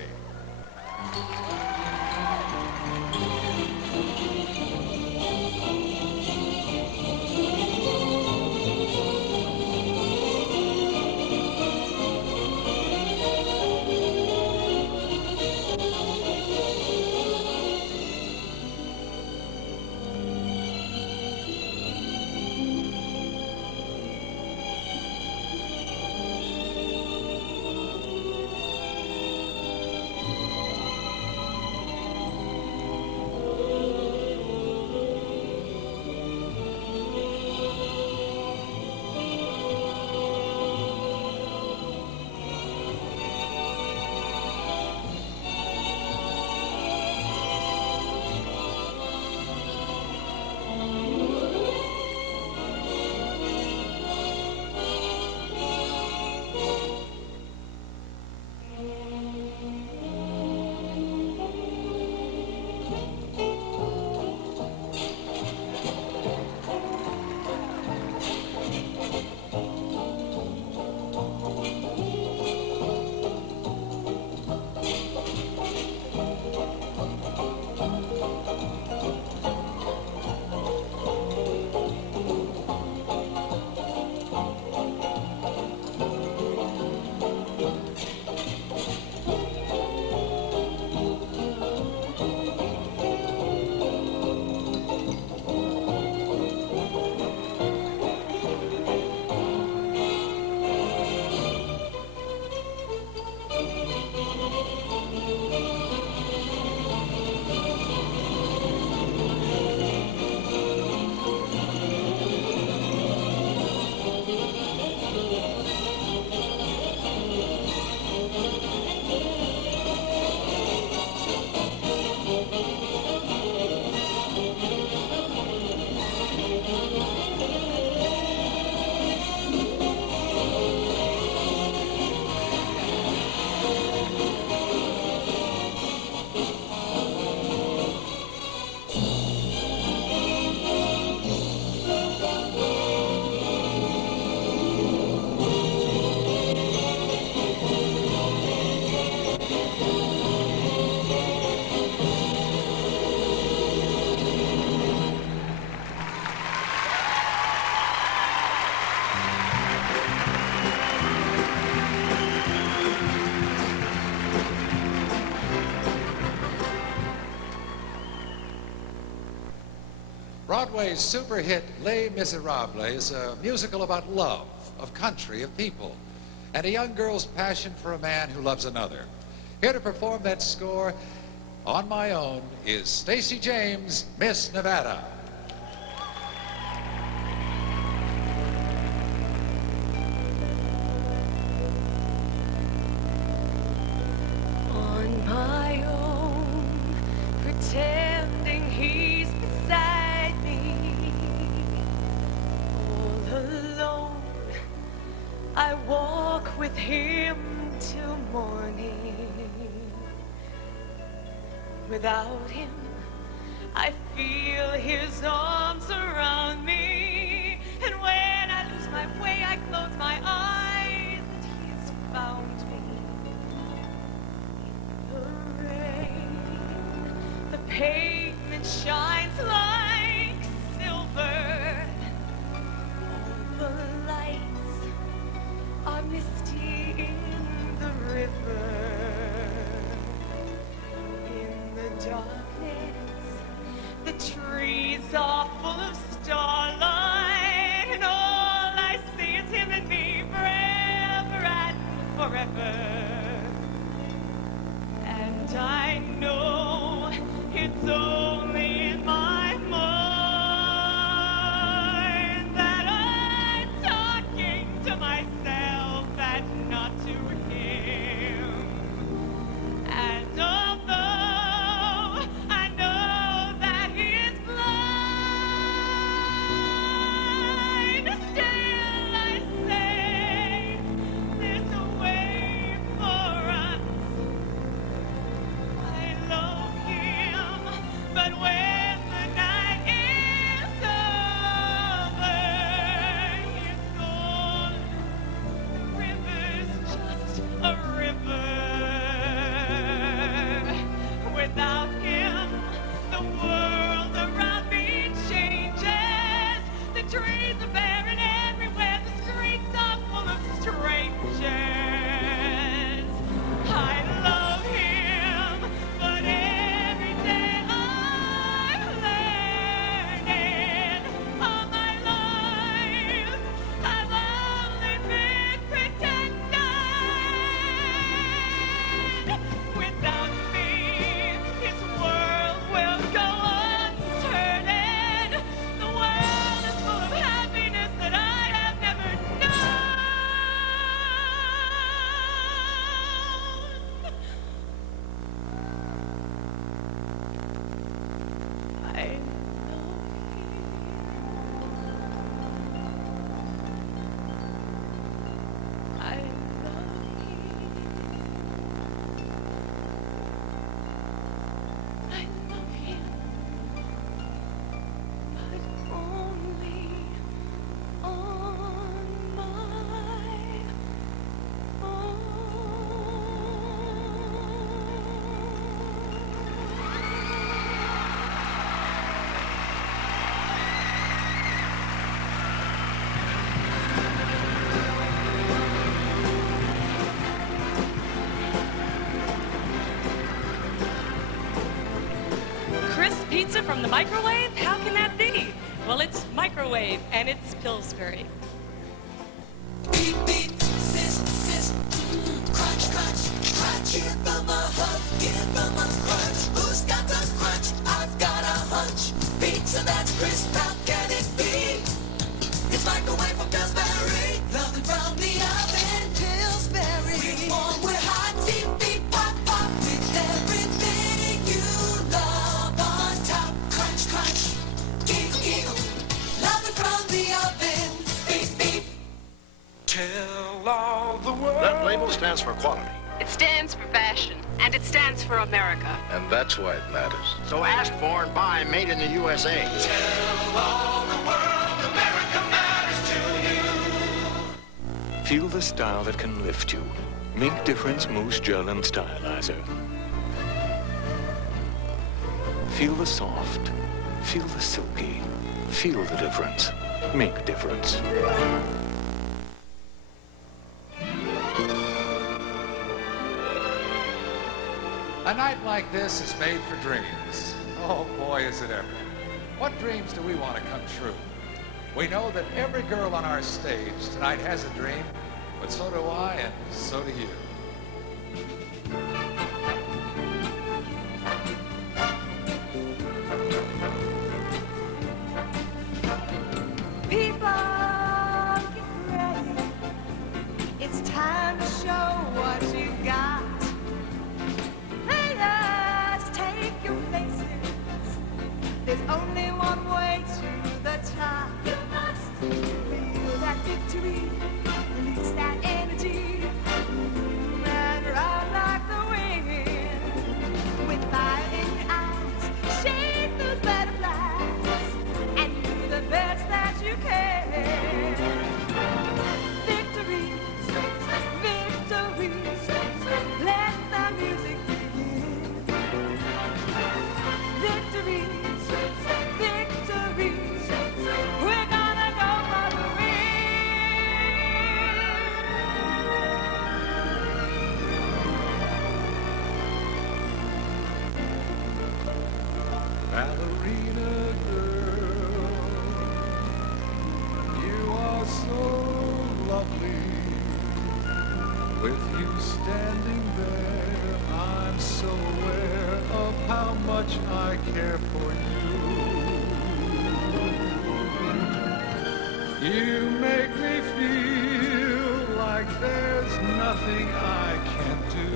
Broadway's super hit Les Miserables is a musical about love, of country, of people, and a young girl's passion for a man who loves another. Here to perform that score on my own is Stacey James, Miss Nevada. On my own, pretending he's beside me. All alone, I walk with him till morning. Without him, I feel his arms around me. And when I lose my way, I close my eyes and he has found me. In the rain, the pavement shines like silver. All the lights are misty in the river. Darkness, the trees are full of starlight, and all I see is him and me forever and forever. And I know it's only in my mind that I'm talking to myself and not to him. And although pizza from the microwave? How can that be? Well, it's microwave, and it's Pillsbury. Beep, beep, sis, sis, crunch, crunch, crunch. Give them a hug, give them a crunch. Who's got the crunch? I've got a hunch. Pizza that's crisp, how can it be? It's microwave from Pillsbury. Loving from the oven, Pillsbury. We warm, we're hot, beep, beep, pop, pop. With everything you love on top. Crunch, crunch, giggle, giggle. Loving from the oven, beep, beep. Tell all the world. That label stands for quality. It stands for fashion, and it stands for America. And that's why it matters. So ask for and buy Made in the USA. Tell all the world America matters to you. Feel the style that can lift you. Make Difference Mousse Gel and Stylizer. Feel the soft. Feel the silky. Feel the difference. Make Difference. A night like this is made for dreams. Oh boy, is it ever. What dreams do we want to come true? We know that every girl on our stage tonight has a dream, but so do I, and so do you. People, get ready. It's time to show what you got. Players, take your places. There's only one way to the top. You must feel that victory, release that energy, and run like the wind. With fire in your eyes, shake those butterflies, and do the best that you can. Victories, victories, let the music begin. Victories, victories, we're gonna go for the Ballerina girl, you are so lovely. With you standing there, I'm so aware of how much I care for you. You make me feel like there's nothing I can't do.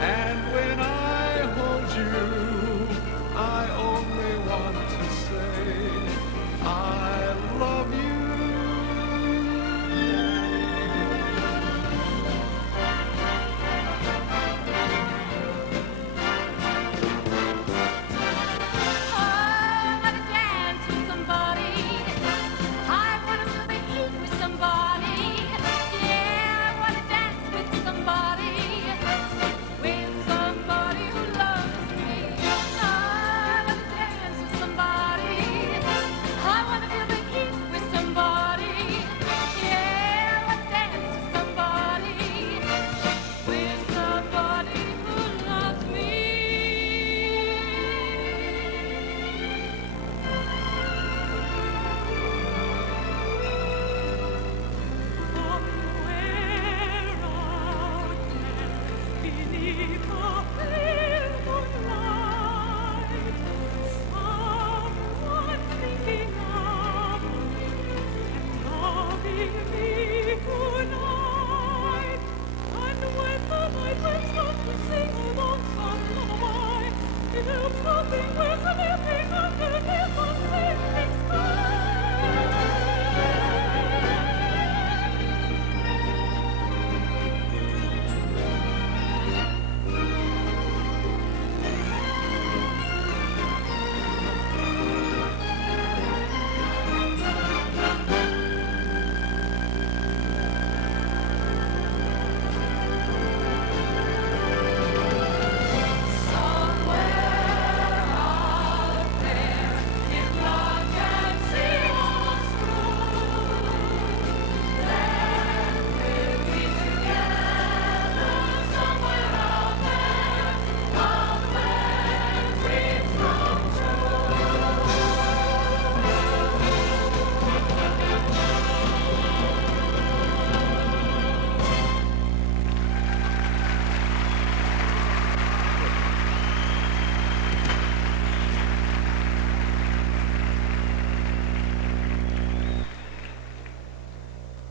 And when I hold you, I only want to say, I love you. I wanna dance with somebody. I wanna feel the heat with somebody. Yeah, I wanna dance with somebody. With somebody who loves me. I wanna dance with somebody. I wanna feel the heat with somebody. Yeah, I wanna dance with somebody. With somebody who loves me. Beneath a pale moonlight, someone thinking of and loving me tonight. And when the night wakes up to sing a lonesome lullaby, it helps nothing with living underneath a sleeping sky.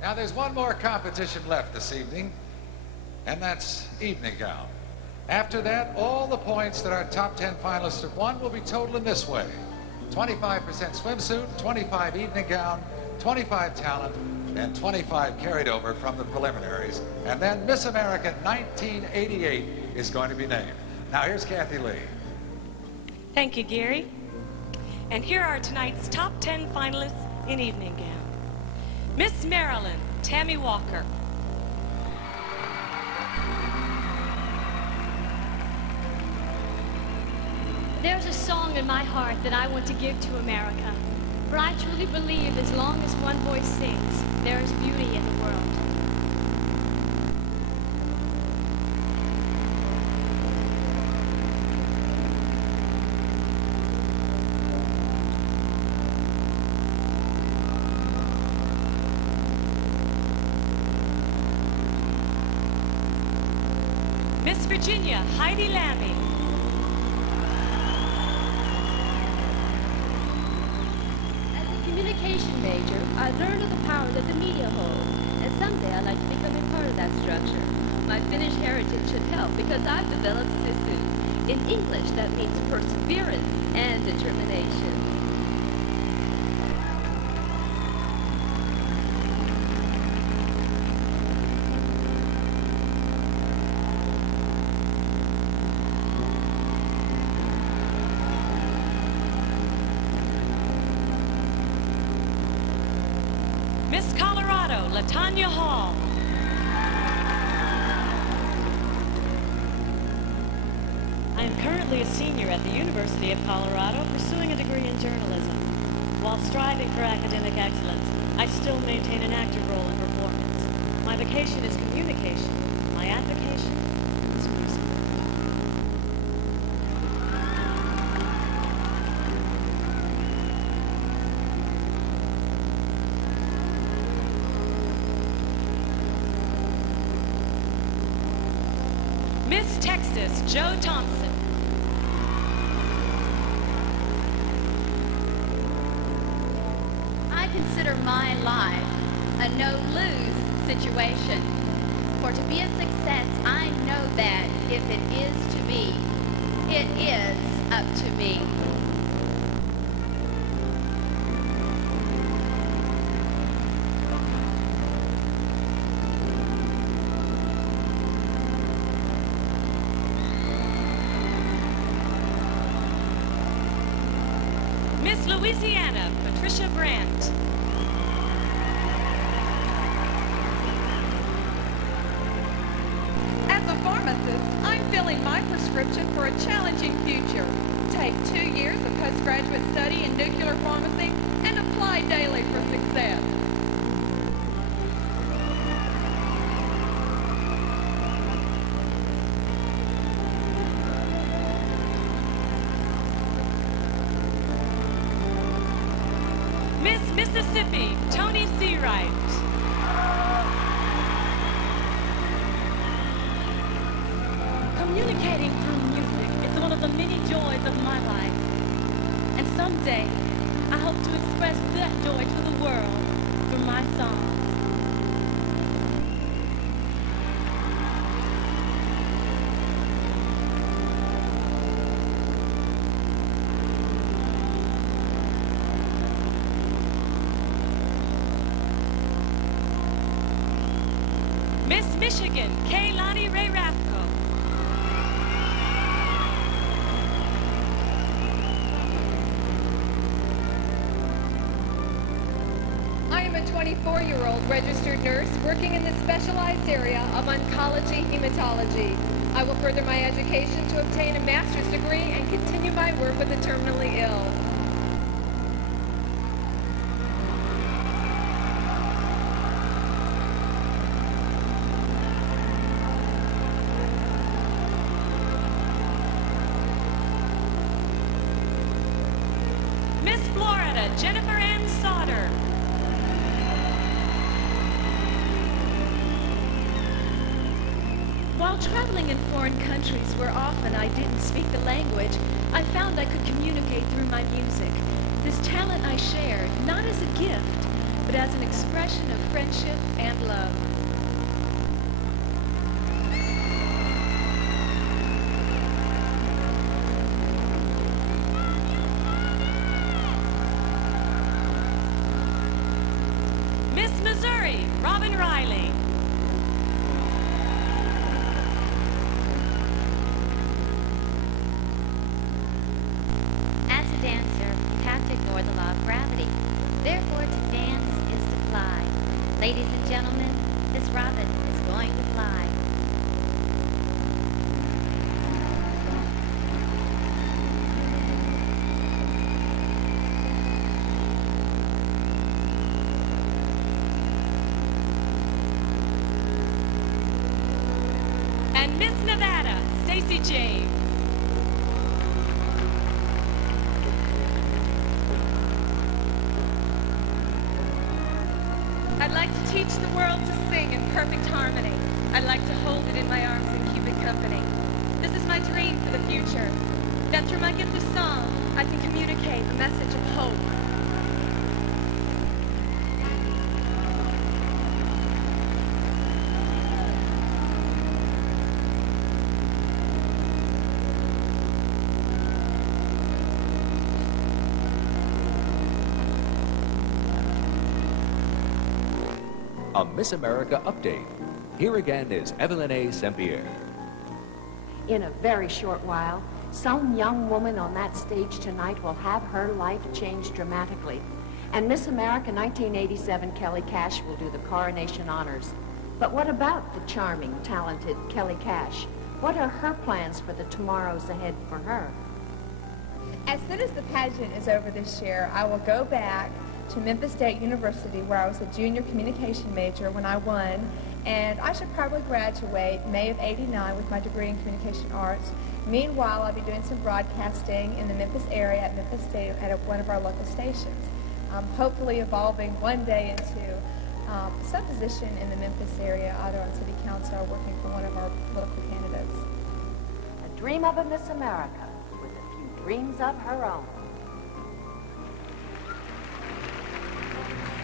Now there's one more competition left this evening, and that's evening gown. After that, all the points that our top 10 finalists have won will be totaled in this way: 25% swimsuit, 25 evening gown, 25 talent, and 25 carried over from the preliminaries. And then Miss America 1988 is going to be named. Now here's Kathy Lee. Thank you, Gary. And here are tonight's top 10 finalists in evening gown. Miss Maryland, Tammy Walker. There's a song in my heart that I want to give to America. For I truly believe as long as one voice sings, there is beauty in the world. Miss Virginia Heidi Lammy. As a communication major, I learned of the power that the media holds, and someday I'd like to become a part of that structure. My Finnish heritage should help because I've developed sisu. In English, that means perseverance and determination. Miss Colorado Latanya Hall. I am currently a senior at the University of Colorado pursuing a degree in journalism. While striving for academic excellence, I still maintain an active role in performance. My vocation is communication. My avocation is music. Miss Texas Joe Thompson. I consider my life a no-lose situation. For to be a success, I know that if it is to be, it is up to me. Miss Louisiana Patricia Brandt. As a pharmacist, I'm filling my prescription for a challenging future. Take 2 years of postgraduate study in nuclear pharmacy and apply daily for success. Miss Mississippi Tony Seawright. Communicating through music is one of the many joys of my life. And someday, I hope to express that joy to the world through my songs. Miss Michigan Kaylani Ray Rathko. I am a 24-year-old registered nurse working in the specialized area of oncology hematology. I will further my education to obtain a master's degree and continue my work with the terminally ill. Miss Florida Jennifer Ann Sauter. While traveling in foreign countries where often I didn't speak the language, I found I could communicate through my music. This talent I shared, not as a gift, but as an expression of friendship and love. Miss Missouri Robin Riley. As a dancer, you have to ignore the law of gravity. Therefore, to dance is to fly. Ladies and gentlemen, Miss Robin is going to fly. And Miss Nevada Stacy James. I'd like to teach the world to sing in perfect harmony. I'd like to hold it in my arms and keep it company. my dream for the future. That through my gift of song, I can communicate a message of hope. A Miss America update. Here again is Evelyn A. St-Pierre. In a very short while, some young woman on that stage tonight will have her life changed dramatically. And Miss America 1987 Kelly Cash will do the coronation honors. But what about the charming, talented Kelly Cash? What are her plans for the tomorrows ahead for her? As soon as the pageant is over this year, I will go back to Memphis State University, where I was a junior communication major when I won, and I should probably graduate May of '89 with my degree in communication arts. Meanwhile, I'll be doing some broadcasting in the Memphis area at Memphis State at one of our local stations. Hopefully evolving one day into some position in the Memphis area, either on city council or working for one of our political candidates. A dream of a Miss America with a few dreams of her own.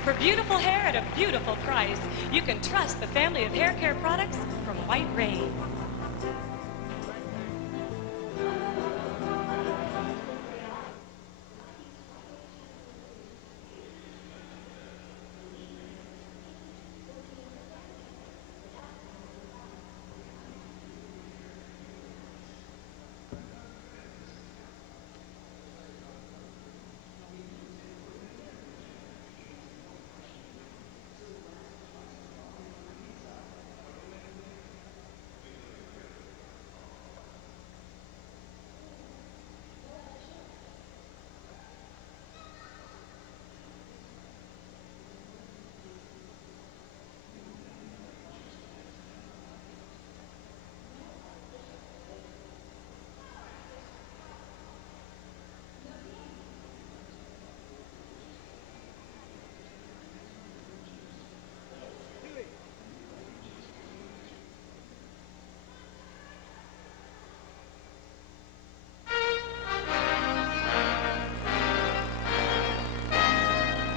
For beautiful hair at a beautiful price, you can trust the family of hair care products from White Rain.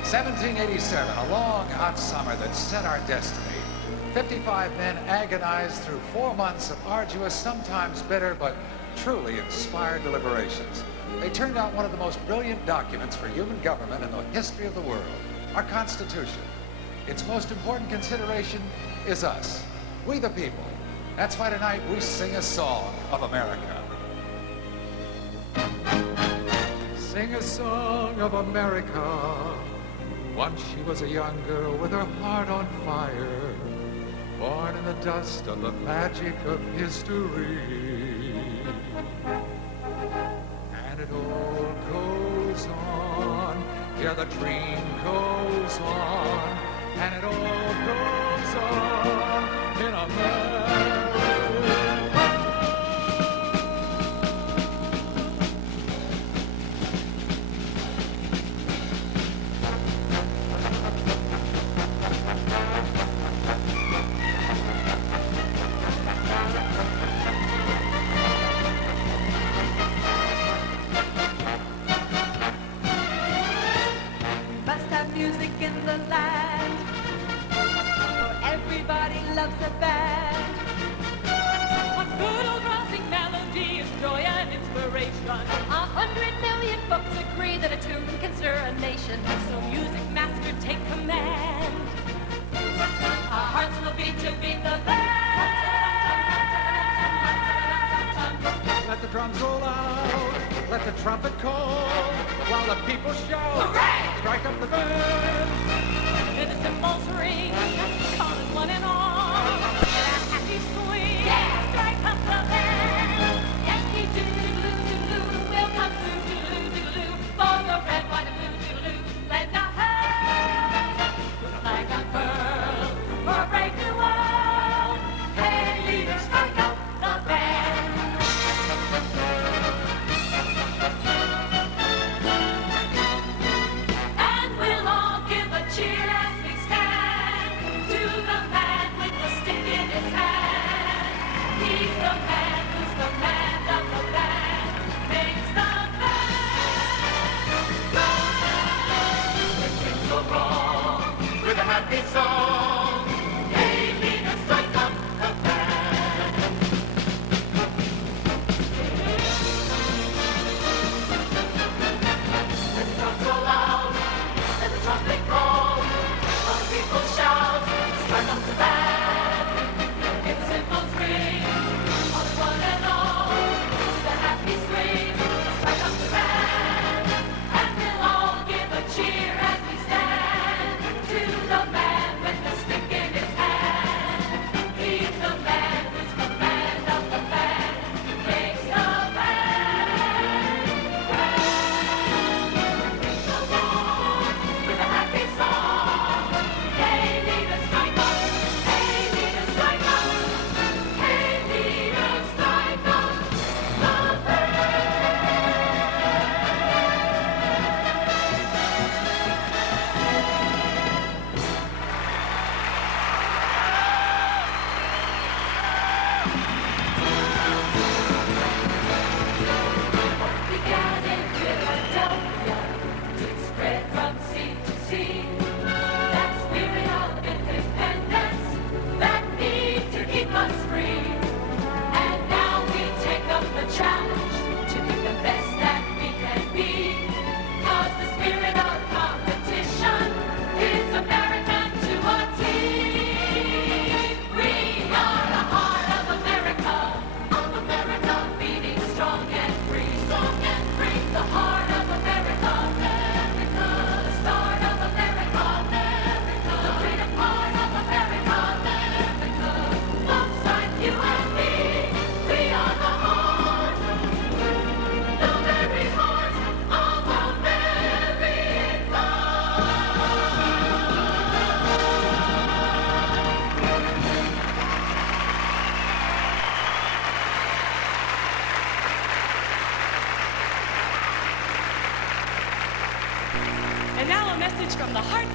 (1787), a long, hot summer that set our destiny. 55 men agonized through 4 months of arduous, sometimes bitter, but truly inspired deliberations. They turned out one of the most brilliant documents for human government in the history of the world, our Constitution. Its most important consideration is us, we the people. That's why tonight we sing a song of America. Sing a song of America. Once she was a young girl with her heart on fire, born in the dust of the magic of history. And it all goes on, yeah, the dream goes on, and it all goes on in America. Music in the land, for everybody loves a band. A good old rousing melody is joy and inspiration. 100 million folks agree that a tune can stir a nation. So music master, take command. Our hearts will beat to beat the band. Let the drums roll out, let the trumpet call, while the people shout, hooray! Strike up the band. Hear the cymbals ring, calling one and all. Get a happy swing, yeah! Strike up the band. Yankee doodle-doo, we'll come through doodle-doo, for the red, white, and blue doodle-doo. Lend a hand, with a flag unfurled, for a brave new world. Hey, leaders, strike up the band. And we'll all give a cheer as we stand to the man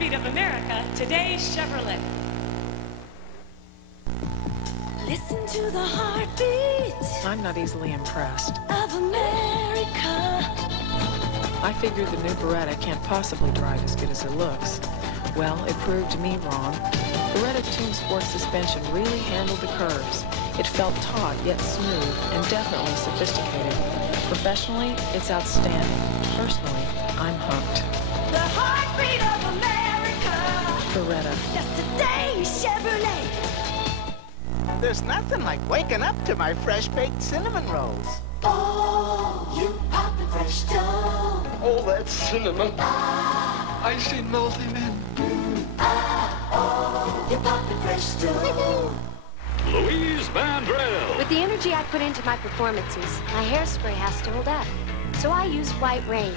heartbeat of America, today's Chevrolet. Listen to the heartbeat I'm not easily impressed. of America. I figured the new Beretta can't possibly drive as good as it looks. Well, it proved me wrong. Beretta Tuned Sport suspension really handled the curves. It felt taut yet smooth and definitely sophisticated. Professionally, it's outstanding. Personally, I'm hooked. The heartbeat of America. Beretta. Just today's Chevrolet. There's nothing like waking up to my fresh-baked cinnamon rolls. Oh, you poppin' fresh dough. Oh, that's cinnamon. I see nothing in. Oh, you poppin' fresh dough. Louise Mandrell. With the energy I put into my performances, my hairspray has to hold up. So I use White Rain.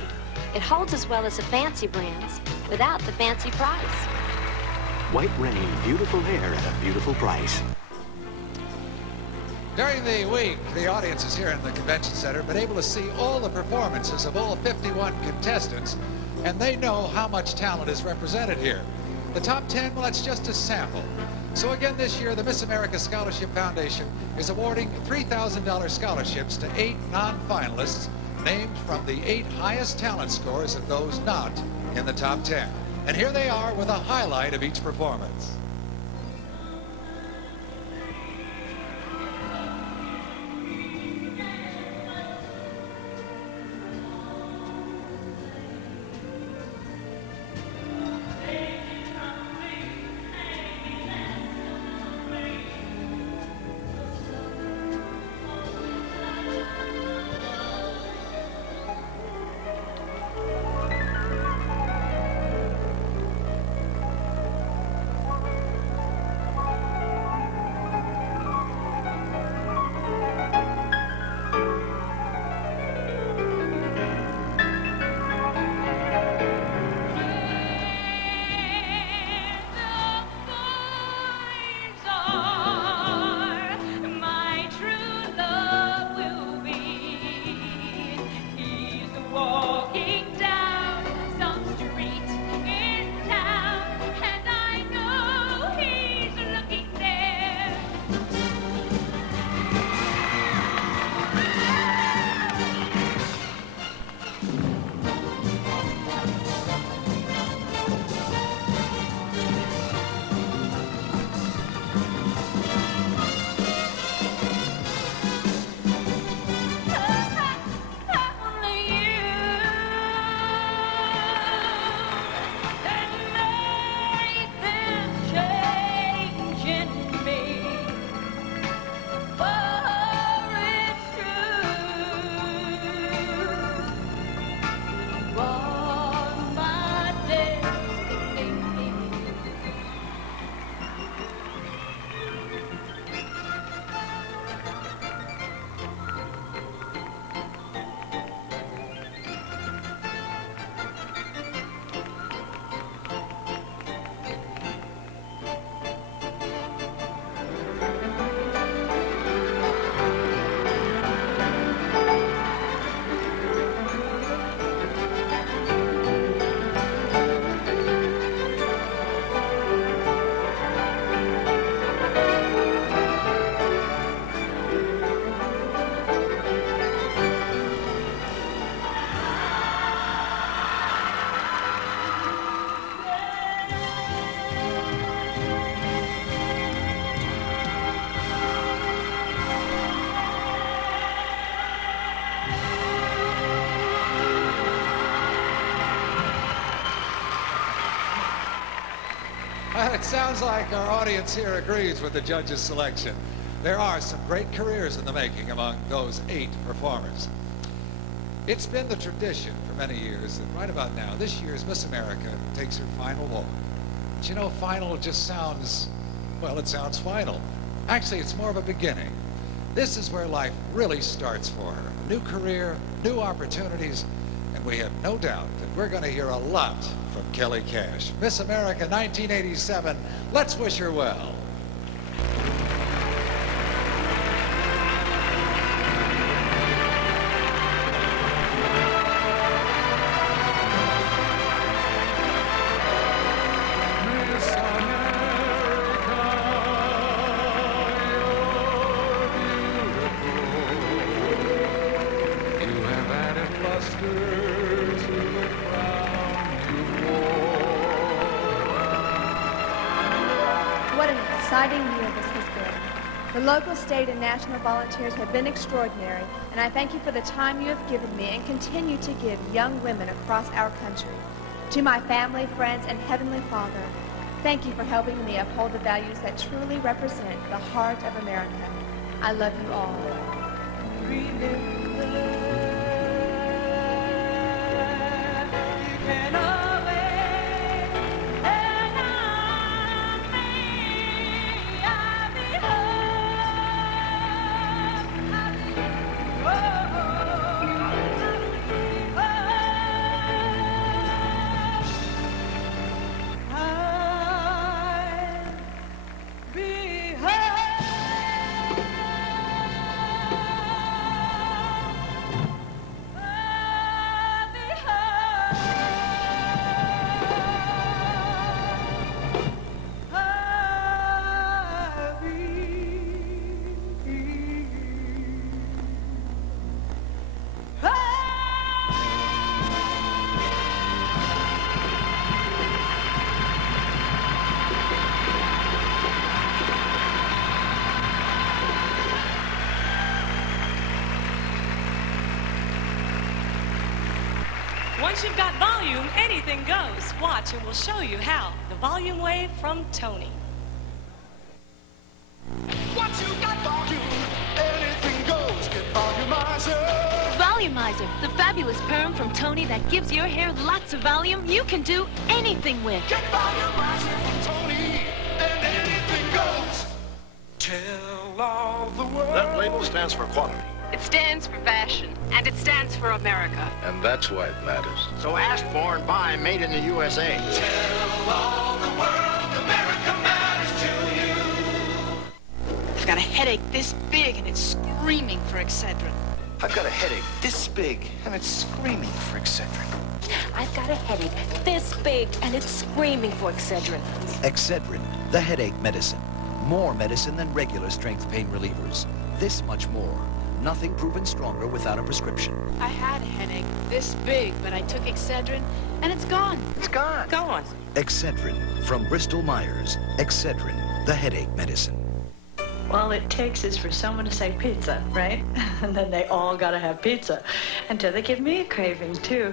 It holds as well as the fancy brands, without the fancy price. White Rain, beautiful hair at a beautiful price. During the week, the audiences here in the convention center have been able to see all the performances of all 51 contestants, and they know how much talent is represented here. The top 10, well, that's just a sample. So again, this year, the Miss America Scholarship Foundation is awarding $3,000 scholarships to 8 non-finalists named from the 8 highest talent scores of those not in the top 10. And here they are with a highlight of each performance. It sounds like our audience here agrees with the judges' selection. There are some great careers in the making among those 8 performers. It's been the tradition for many years that right about now, this year's Miss America takes her final walk. But you know, final just sounds, well, it sounds final. Actually, it's more of a beginning. This is where life really starts for her. A new career, new opportunities, and we have no doubt that we're going to hear a lot from Kelly Cash. Miss America 1987, let's wish her well. exciting year this has been. The local, state, and national volunteers have been extraordinary, and I thank you for the time you have given me and continue to give young women across our country. To my family, friends, and Heavenly Father, thank you for helping me uphold the values that truly represent the heart of America. I love you all. Once you've got volume, anything goes. Watch and we'll show you how. The Volume Wave from Tony. Once you got volume, anything goes. Get Volumizer. Volumizer, the fabulous perm from Tony that gives your hair lots of volume you can do anything with. Get Volumizer from Tony, and anything goes. Tell all the world. That label stands for quality. It stands for fashion, and it stands for America. And that's why it matters. So ask for and buy Made in the USA. Tell all the world America matters to you. I've got a headache this big, and it's screaming for Excedrin. I've got a headache this big, and it's screaming for Excedrin. I've got a headache this big, and it's screaming for Excedrin. Excedrin, the headache medicine. More medicine than regular strength pain relievers. This much more. Nothing proven stronger without a prescription. I had a headache this big, but I took Excedrin, and it's gone. It's gone. Gone. Excedrin from Bristol Myers. Excedrin, the headache medicine. All it takes is for someone to say pizza, right? And then they all gotta have pizza. Until they give me a craving, too.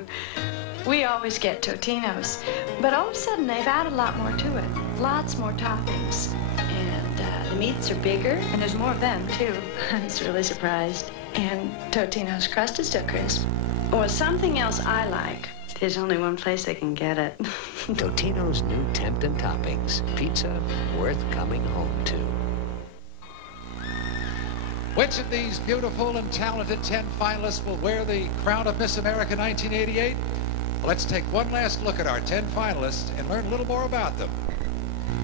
We always get Totino's, but all of a sudden they've added a lot more to it. Lots more toppings. And the meats are bigger, and there's more of them, too. I was really surprised. And Totino's crust is still crisp. Or something else I like. There's only one place they can get it. Totino's new Temptin' toppings. Pizza worth coming home to. Which of these beautiful and talented 10 finalists will wear the crown of Miss America 1988? Well, let's take one last look at our 10 finalists and learn a little more about them.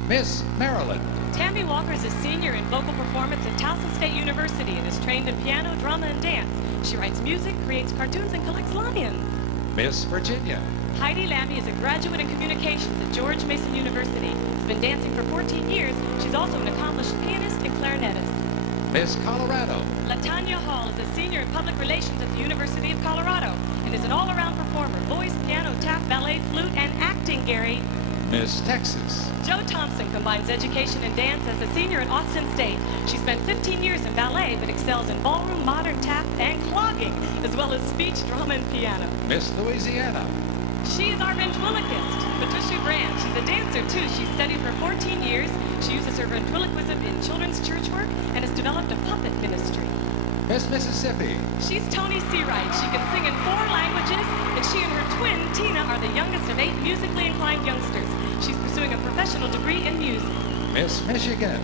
Miss Maryland. Tammy Walker is a senior in vocal performance at Towson State University and is trained in piano, drama, and dance. She writes music, creates cartoons, and collects lions. Miss Virginia. Heidi Lammy is a graduate in communications at George Mason University. Has been dancing for 14 years. She's also an accomplished pianist and clarinetist. Miss Colorado. LaTanya Hall is a senior in public relations at the University of Colorado and is an all-around performer, voice, piano, tap, ballet, flute, and acting, Gary. Miss Texas. Jo Thompson combines education and dance as a senior at Austin State. She spent 15 years in ballet, but excels in ballroom, modern tap, and clogging, as well as speech, drama, and piano. Miss Louisiana. She is our ventriloquist, Patricia Brand. She's a dancer, too. She's studied for 14 years. She uses her ventriloquism in children's church work and has developed a puppet ministry. Miss Mississippi. She's Tony Seawright. She can sing in 4 languages, and she and her twin, Tina, are the youngest of 8 musically inclined youngsters. She's pursuing a professional degree in music. Miss Michigan.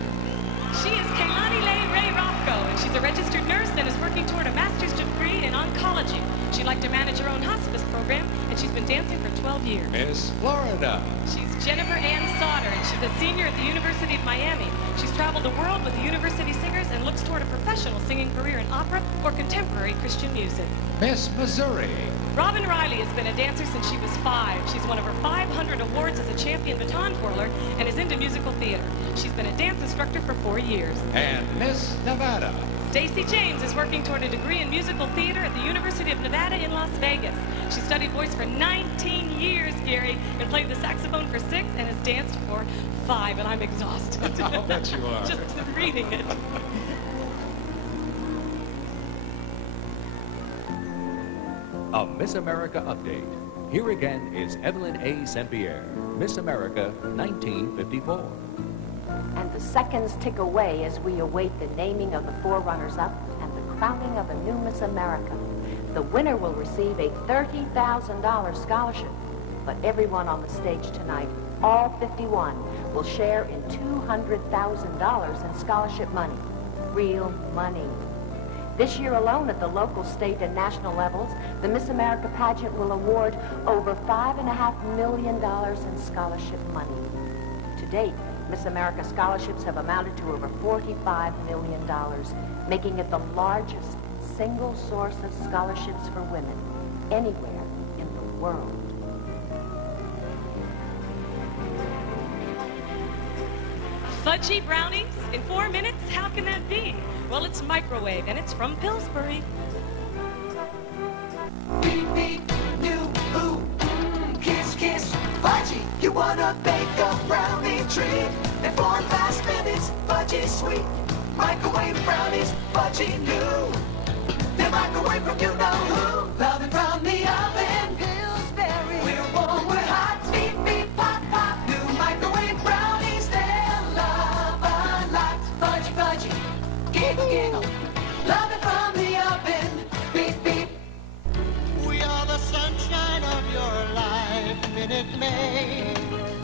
She is Kaylani Leigh Ray Rothko, and she's a registered nurse and is working toward a master's degree in oncology. She'd like to manage her own hospice program, and she's been dancing for 12 years. Miss Florida. She's Jennifer Ann Sauter, and she's a senior at the University of Miami. She's traveled the world with the university singers and looks toward a professional singing career in opera or contemporary Christian music. Miss Missouri. Robin Riley has been a dancer since she was 5. She's won over 500 awards as a champion baton twirler and is into musical theater. She's been a dance instructor for 4 years. And Miss Nevada. Stacey James is working toward a degree in musical theater at the University of Nevada in Las Vegas. She studied voice for 19 years, Gary, and played the saxophone for 6 and has danced for 5, and I'm exhausted. I'll bet you are. Just reading it. A Miss America update. Here again is Evelyn A. St. Pierre, Miss America 1954. And the seconds tick away as we await the naming of the 4 runners-up and the crowning of a new Miss America. The winner will receive a $30,000 scholarship, but everyone on the stage tonight, all 51, will share in $200,000 in scholarship money. Real money. This year alone at the local, state, and national levels, the Miss America pageant will award over $5.5 million in scholarship money. To date, Miss America scholarships have amounted to over $45 million, making it the largest single source of scholarships for women anywhere in the world. Fudgy brownies in 4 minutes? How can that be? Well, it's microwave, and it's from Pillsbury. Beep, beep, new, ooh, kiss, kiss, fudgy. You wanna bake a brownie treat in 4 fast minutes, fudgy sweet. Microwave brownies, fudgy new. They're microwave from you know who. Love it from the oven, Pillsbury. We're warm, we're hot, beep, beep, pop, pop. New microwave brownies, they'll love a lot. Fudgy, fudgy. Giggle, giggle, love it from the oven, beep, beep. We are the sunshine of your life, Minute Maid.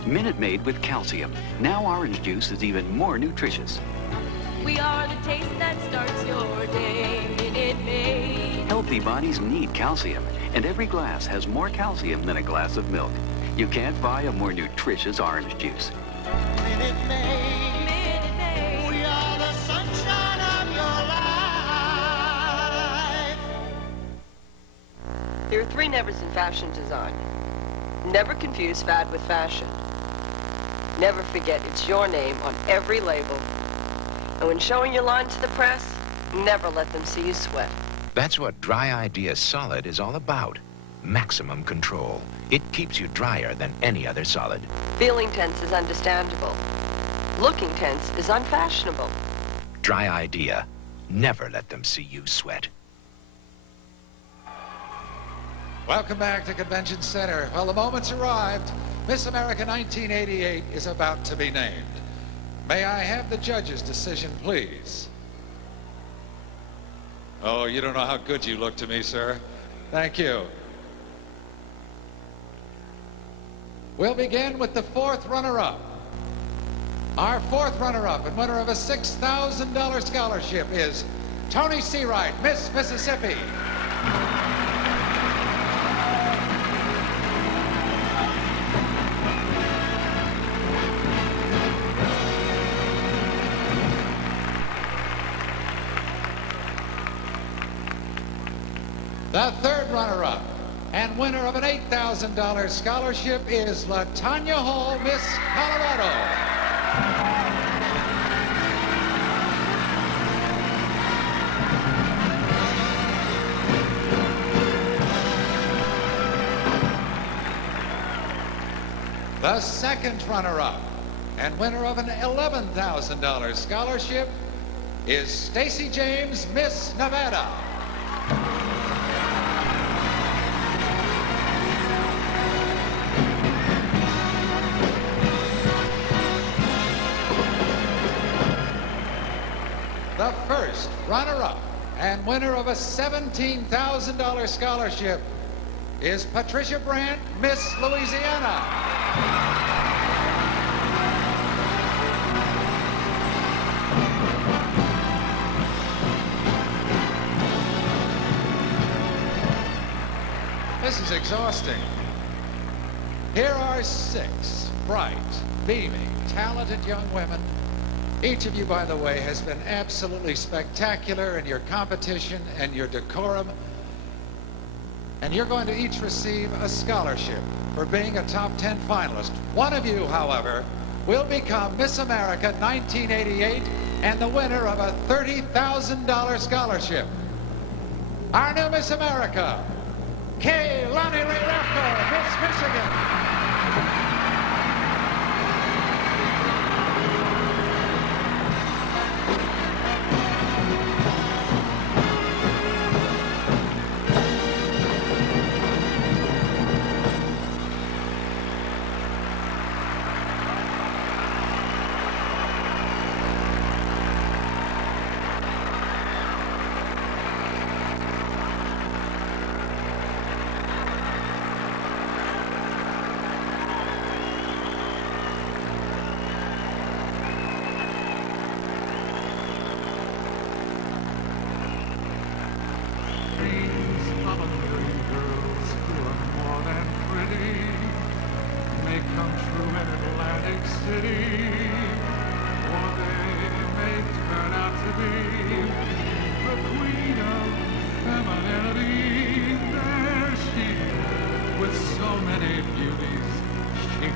Minute Maid with calcium. Now orange juice is even more nutritious. We are the taste that starts your day, Minute Maid. Healthy bodies need calcium, and every glass has more calcium than a glass of milk. You can't buy a more nutritious orange juice. Minute Maid. We are the sunshine of your life. There are 3 nevers in fashion design. Never confuse fad with fashion. Never forget it's your name on every label. And when showing your line to the press, never let them see you sweat. That's what Dry Idea Solid is all about. Maximum control. It keeps you drier than any other solid. Feeling tense is understandable. Looking tense is unfashionable. Dry Idea. Never let them see you sweat. Welcome back to Convention Center. Well, the moment's arrived. Miss America 1988 is about to be named. May I have the judge's decision, please? Oh, you don't know how good you look to me, sir. Thank you. We'll begin with the 4th runner-up. Our 4th runner-up and winner of a $6,000 scholarship is Tony Seawright, Miss Mississippi. The 3rd runner-up and winner of an $8,000 scholarship is LaTanya Hall, Miss Colorado. The 2nd runner-up and winner of an $11,000 scholarship is Stacey James, Miss Nevada. The 1st runner-up and winner of a $17,000 scholarship is Patricia Brandt, Miss Louisiana. This is exhausting. Here are 6 bright, beaming, talented young women. Each of you, by the way, has been absolutely spectacular in your competition and your decorum. and you're going to each receive a scholarship for being a top 10 finalist. One of you, however, will become Miss America 1988 and the winner of a $30,000 scholarship. Our new Miss America, Kay Lonnie Ray Rafko, Miss Michigan.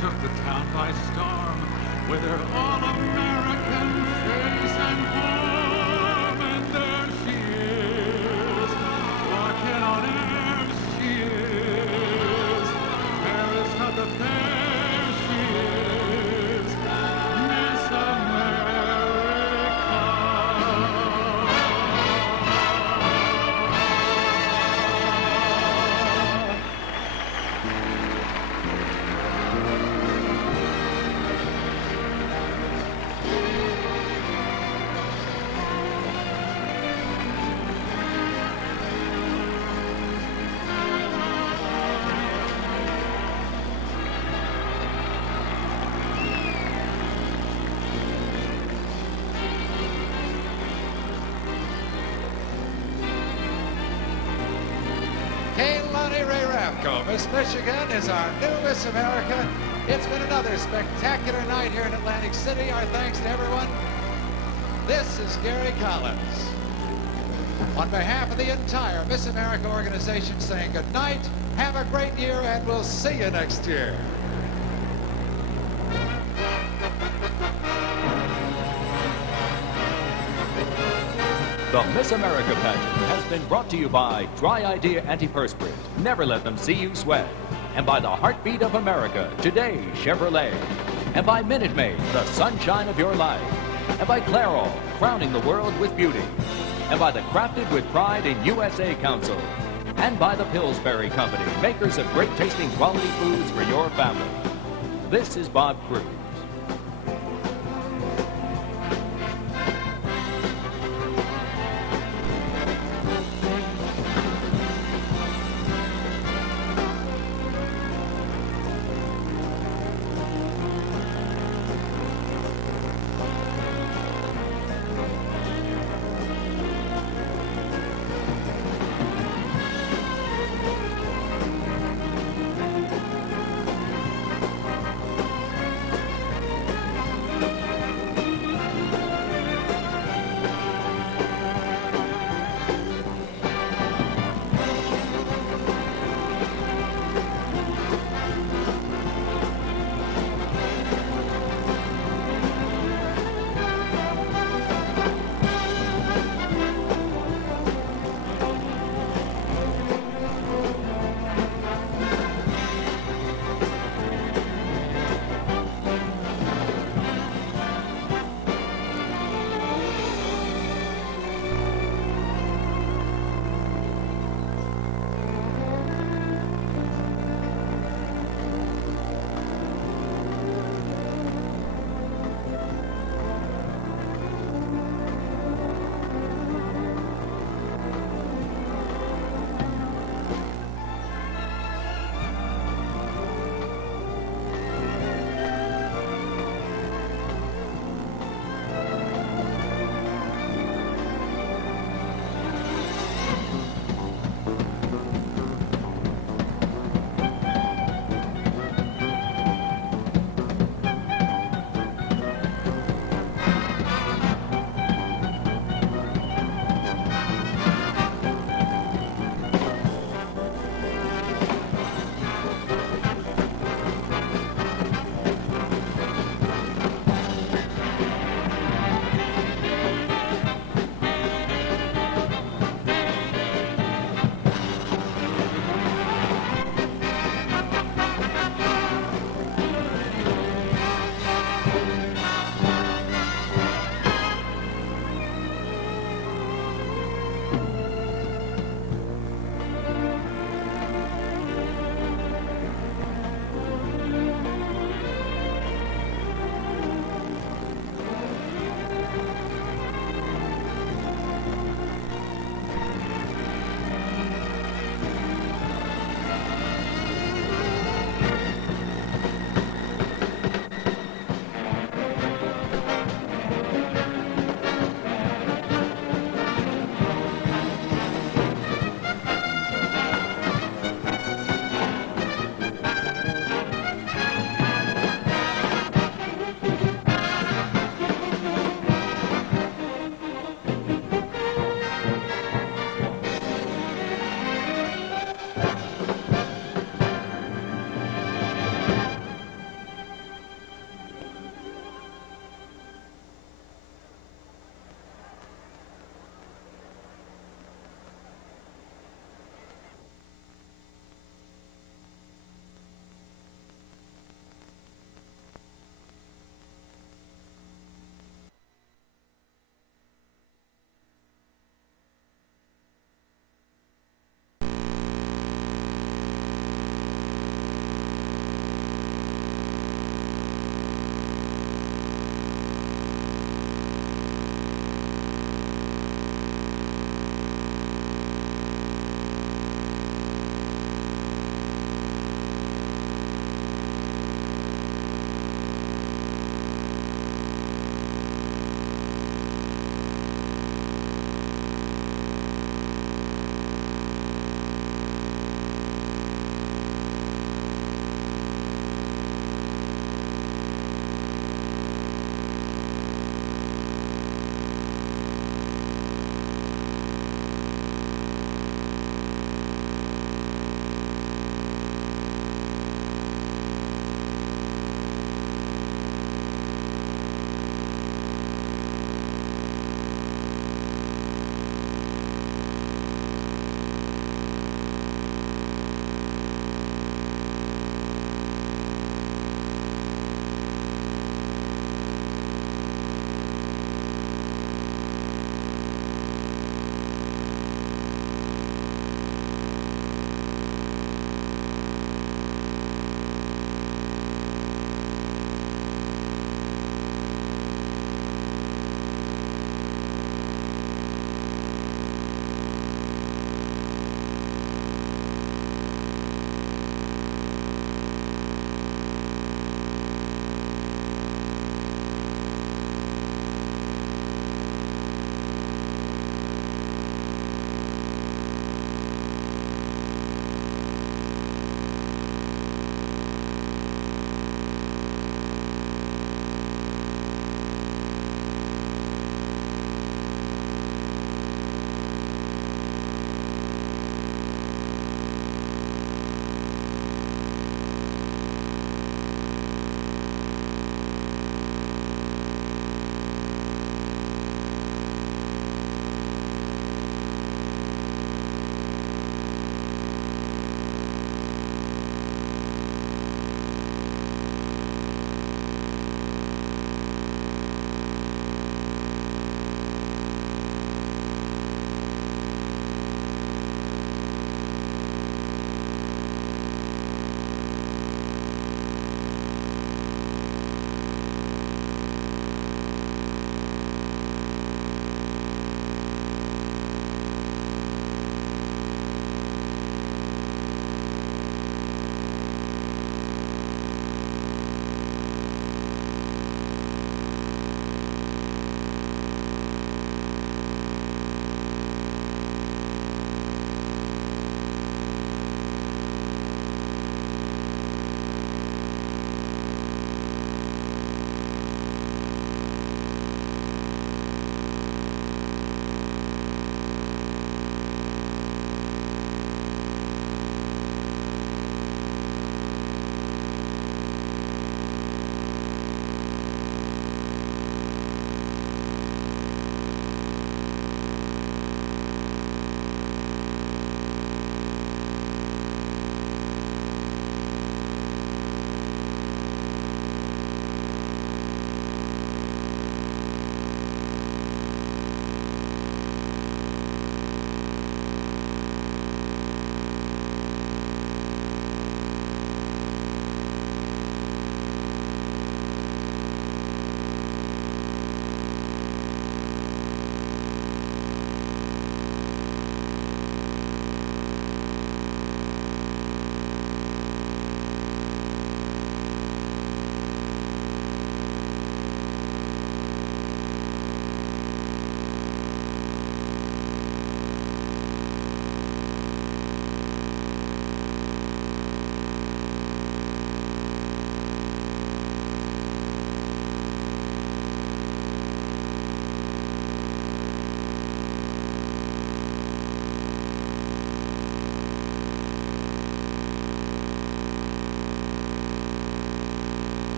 Took the town by storm with her all-American face and form, and there she is, walking on air. She is fairest of the fair. She is Miss America. Kay Lonnie Ray Rafko, Miss Michigan, is our new Miss America. It's been another spectacular night here in Atlantic City. Our thanks to everyone. This is Gary Collins. On behalf of the entire Miss America organization saying good night, have a great year, and we'll see you next year. The Miss America pageant has been brought to you by Dry Idea Antiperspirant. Never let them see you sweat. And by the heartbeat of America, today Chevrolet. And by Minute Maid, the sunshine of your life. And by Clairol, crowning the world with beauty. And by the Crafted with Pride in USA Council. And by the Pillsbury Company, makers of great tasting quality foods for your family. This is Bob Cruz.